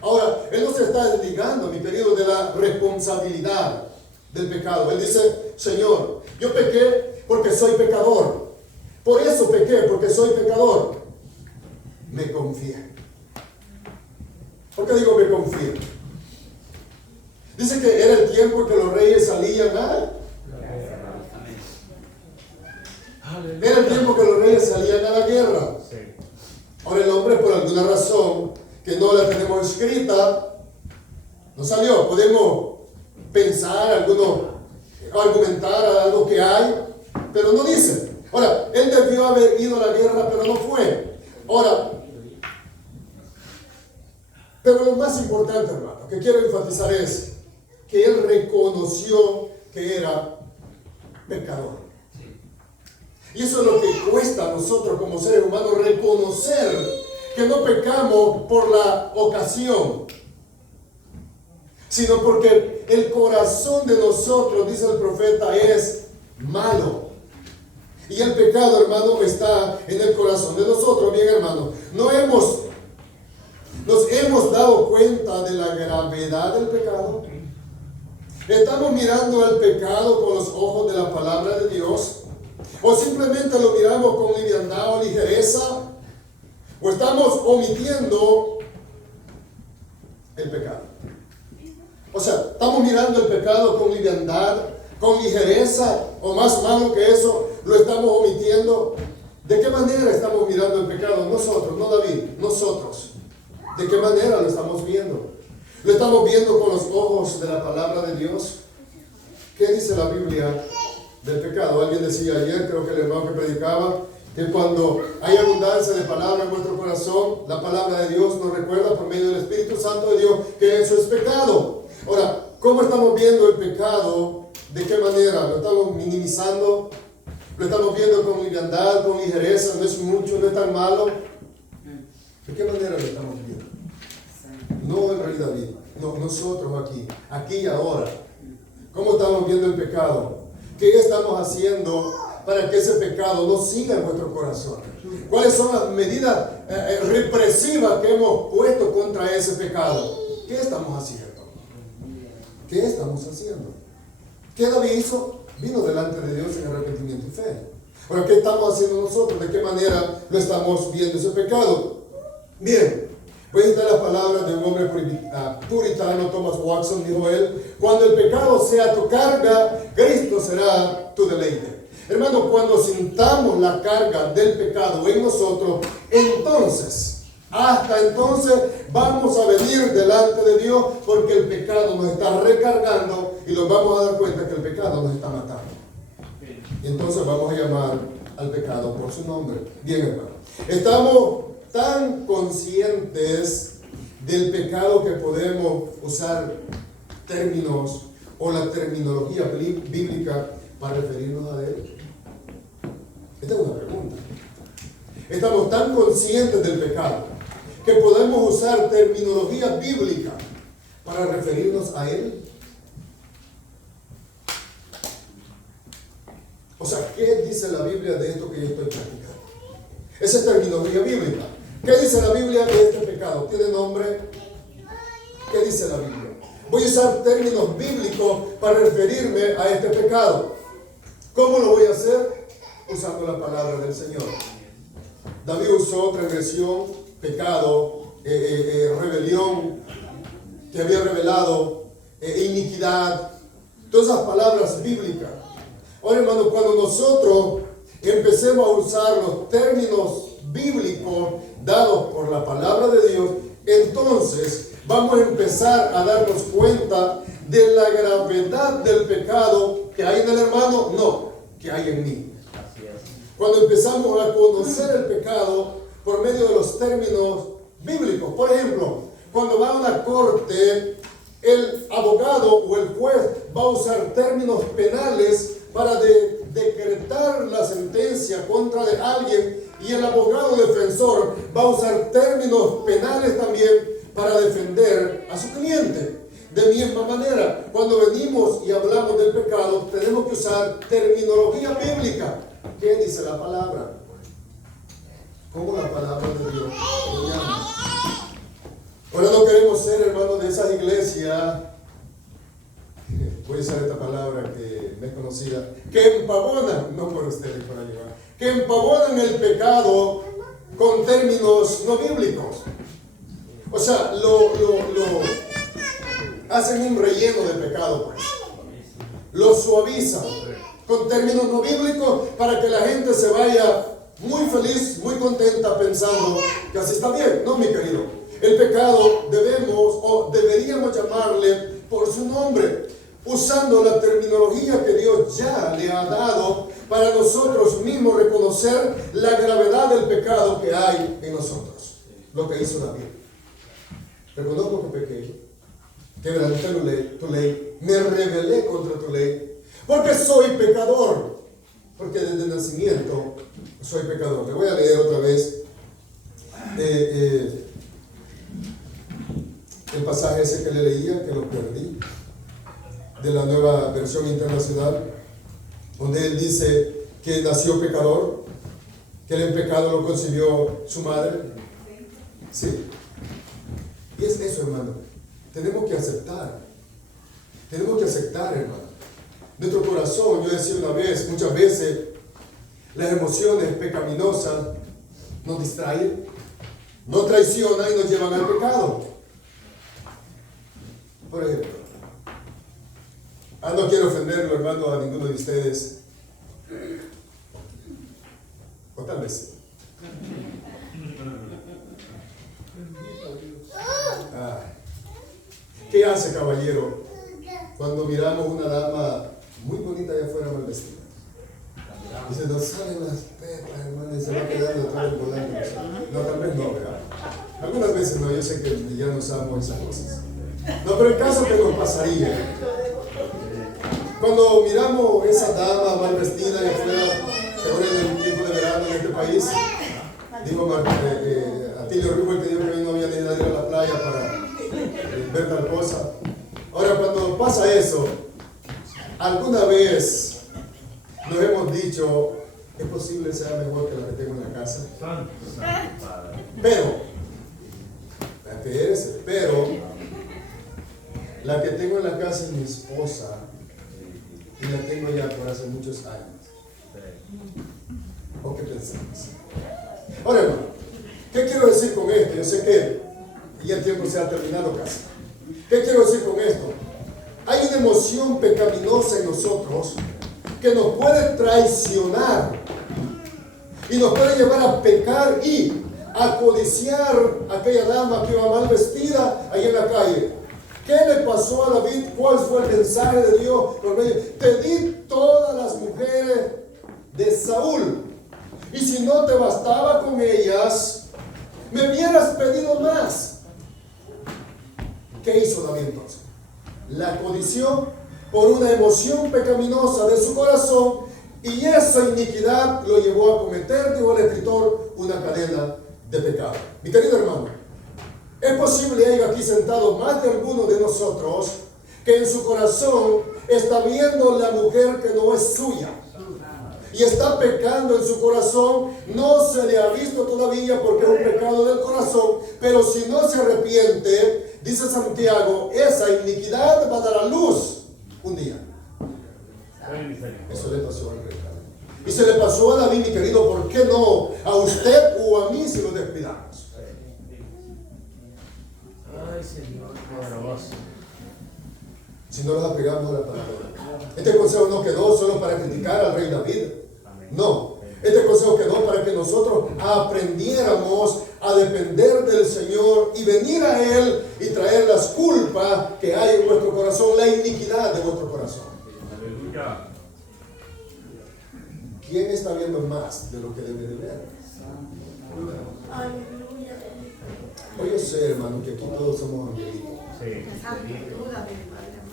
Ahora, él no se está desligando, mi querido, de la responsabilidad del pecado. Él dice, Señor, yo pequé porque soy pecador. Por eso pequé, porque soy pecador. Me confié. ¿Por qué digo me confié? Dice que era el tiempo en que los reyes salían a... Era el tiempo que los reyes salían a la guerra. Ahora el hombre, por alguna razón que no la tenemos escrita, no salió. Podemos pensar, algunos argumentar algo que hay, pero no dice. Ahora, él debió haber ido a la guerra, pero no fue. Ahora, pero lo más importante, hermano, que quiero enfatizar es que él reconoció que era pecador. Y eso es lo que cuesta a nosotros como seres humanos, reconocer que no pecamos por la ocasión, sino porque el corazón de nosotros, dice el profeta, es malo. Y el pecado, hermano, está en el corazón de nosotros. Bien, hermano, nos hemos dado cuenta de la gravedad del pecado. Estamos mirando al pecado con los ojos de la palabra de Dios, o simplemente lo miramos con liviandad o ligereza, o estamos omitiendo el pecado. O sea, estamos mirando el pecado con liviandad, con ligereza, o más malo que eso, lo estamos omitiendo. ¿De qué manera estamos mirando el pecado? Nosotros, no David, nosotros. ¿De qué manera lo estamos viendo? ¿Lo estamos viendo con los ojos de la palabra de Dios? ¿Qué dice la Biblia del pecado? Alguien decía ayer, creo que el hermano que predicaba, que cuando hay abundancia de palabra en nuestro corazón, la palabra de Dios nos recuerda por medio del Espíritu Santo de Dios que eso es pecado. Ahora, ¿cómo estamos viendo el pecado? ¿De qué manera? ¿Lo estamos minimizando? ¿Lo estamos viendo con liviandad, con ligereza? ¿No es mucho, no es tan malo? ¿De qué manera lo estamos viendo? No el rey David, no, nosotros aquí y ahora. ¿Cómo estamos viendo el pecado? ¿Qué estamos haciendo para que ese pecado no siga en nuestro corazón? ¿Cuáles son las medidas represivas que hemos puesto contra ese pecado? ¿Qué estamos haciendo? ¿Qué David hizo? Vino delante de Dios en arrepentimiento y fe. Ahora, ¿qué estamos haciendo nosotros? ¿De qué manera lo estamos viendo ese pecado? Bien, voy a citar las palabras de un hombre puritano, Thomas Watson, dijo él: cuando el pecado sea tu carga, Cristo será tu deleite. Hermano, cuando sintamos la carga del pecado en nosotros, entonces, hasta entonces, vamos a venir delante de Dios, porque el pecado nos está recargando y nos vamos a dar cuenta que el pecado nos está matando. Y entonces vamos a llamar al pecado por su nombre. Bien, hermano, estamos tan conscientes del pecado que podemos usar términos o la terminología bíblica para referirnos a él. Esta es una pregunta. Estamos tan conscientes del pecado que podemos usar terminología bíblica para referirnos a él. O sea, ¿qué dice la Biblia de esto que yo estoy practicando? Esa es terminología bíblica. ¿Qué dice la Biblia de este pecado? ¿Tiene nombre? ¿Qué dice la Biblia? Voy a usar términos bíblicos para referirme a este pecado. ¿Cómo lo voy a hacer? Usando la palabra del Señor. David usó transgresión, pecado, rebelión, que había revelado, iniquidad, todas esas palabras bíblicas. Ahora, hermano, cuando nosotros empecemos a usar los términos bíblicos dados por la palabra de Dios, entonces vamos a empezar a darnos cuenta de la gravedad del pecado que hay en el hermano, no, que hay en mí. Cuando empezamos a conocer el pecado por medio de los términos bíblicos. Por ejemplo, cuando va a una corte, el abogado o el juez va a usar términos penales para decretar la sentencia contra de alguien, y el abogado defensor va a usar términos penales también para defender a su cliente. De misma manera, cuando venimos y hablamos del pecado, tenemos que usar terminología bíblica. ¿Qué dice la palabra? ¿Cómo la palabra de Dios lo llama? Ahora no queremos ser, hermanos, de esas iglesias, voy a usar esta palabra que me es conocida, que empavonan, no por ustedes, por ayudar, que empavonan el pecado con términos no bíblicos. O sea, hacen un relleno de pecado, pues. Lo suavizan con términos no bíblicos para que la gente se vaya muy feliz, muy contenta, pensando que así está bien. No, mi querido. El pecado debemos o deberíamos llamarle por su nombre, usando la terminología que Dios ya le ha dado para nosotros mismos reconocer la gravedad del pecado que hay en nosotros. Lo que hizo David. Reconozco que pequé, quebranté tu ley, me rebelé contra tu ley, porque soy pecador, porque desde el nacimiento soy pecador. Le voy a leer otra vez el pasaje ese que le leía, que lo perdí, de la Nueva Versión Internacional, donde él dice que nació pecador, que el pecado lo concibió su madre. Sí. Y es eso, hermano. Tenemos que aceptar, hermano. Nuestro corazón, yo decía una vez, muchas veces, las emociones pecaminosas nos distraen, nos traicionan y nos llevan al pecado. Por ejemplo, no quiero ofenderlo, hermano, a ninguno de ustedes, o tal vez sí. ¿Qué hace, caballero, cuando miramos una dama muy bonita allá afuera, mal vestida? Y se nos salen las tetas, hermano, y se va quedando todo el volante. No, tal vez no, ¿verdad? Algunas veces no, yo sé que ya no usamos esas cosas. No, pero el caso que nos pasaría, cuando miramos esa dama mal vestida allá afuera, ahora en el tiempo de verano en este país, dijo Atilio Rubio, el que dijo que hoy no había necesidad de ir a la playa para ver tal cosa. Ahora, cuando pasa eso, alguna vez nos hemos dicho, es posible sea mejor que la que tengo en la casa. Pero la que tengo en la casa es mi esposa y la tengo ya por hace muchos años. ¿O qué pensamos? Ahora, hermano, ¿qué quiero decir con esto? Yo sé que ya el tiempo se ha terminado casi. ¿Qué quiero decir con esto? Hay una emoción pecaminosa en nosotros que nos puede traicionar y nos puede llevar a pecar y a codiciar a aquella dama que iba mal vestida ahí en la calle. ¿Qué le pasó a David? ¿Cuál fue el mensaje de Dios por medio? Te di todas las mujeres de Saúl, y si no te bastaba con ellas, me hubieras pedido más. ¿Qué hizo David entonces? La codició por una emoción pecaminosa de su corazón, y esa iniquidad lo llevó a cometer, dijo el escritor, una cadena de pecado. Mi querido hermano, es posible que haya aquí sentado más de alguno de nosotros que en su corazón está viendo la mujer que no es suya y está pecando en su corazón. No se le ha visto todavía porque es un pecado del corazón, pero si no se arrepiente, dice Santiago, esa iniquidad va a dar a luz un día. Eso le pasó al rey David. Y se le pasó a David, mi querido. ¿Por qué no a usted o a mí si lo despidamos? Ay, Señor, poderoso. Si no los apegamos a la palabra. Este consejo no quedó solo para criticar al rey David. No. Este consejo quedó para que nosotros aprendiéramos a depender del Señor y venir a Él y traer las culpas que hay en vuestro corazón, la iniquidad de vuestro corazón. Aleluya. ¿Quién está viendo más de lo que debe de ver? Hoy yo sé, hermano, que aquí todos somos angelitos. Sí.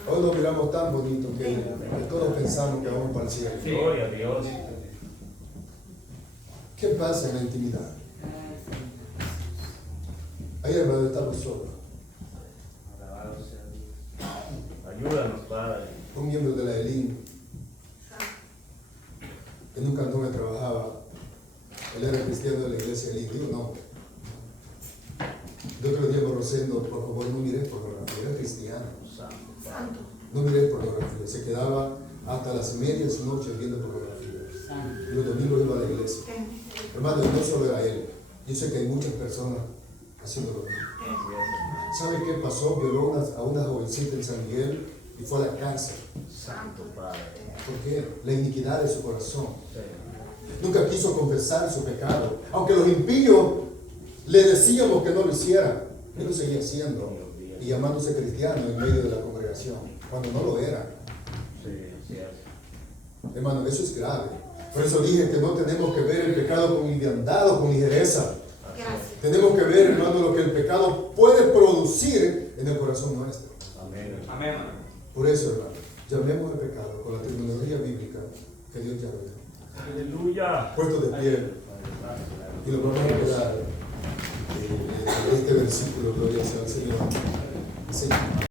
Hoy nos miramos tan bonitos que todos pensamos que vamos para el cielo. Gloria a Dios. ¿Qué pasa en la intimidad? Ahí, hermano, estamos solos. Alabado sea Dios. Ayúdanos, Padre. Un miembro de la ELIN, en un cantón que trabajaba, él era cristiano de la iglesia ELIN, digo no. El otro día Rosendo, por favor, no mires pornografía, era cristiano. No mires pornografía, se quedaba hasta las medias noches viendo pornografía. Y los domingos iba a la iglesia. Hermano, no solo era él, yo sé que hay muchas personas haciendo lo mismo. ¿Sabe qué pasó? Violó a una jovencita en San Miguel y fue a la cárcel. Santo Padre. ¿Por qué? La iniquidad de su corazón. Sí. Nunca quiso confesar su pecado. Aunque los impíos le decíamos que no lo hiciera, él lo seguía haciendo y llamándose cristiano en medio de la congregación, cuando no lo era. Sí, así es. Hermano, eso es grave. Por eso dije que no tenemos que ver el pecado con liviandad o con ligereza. Tenemos que ver, hermano, lo que el pecado puede producir en el corazón nuestro. Amén. Amén. Por eso, hermano, llamemos el pecado con la terminología bíblica que Dios ya lo dijo. Aleluya. Puestos de pie, y lo vamos a quedar este versículo, gloria sea al Señor. Señor.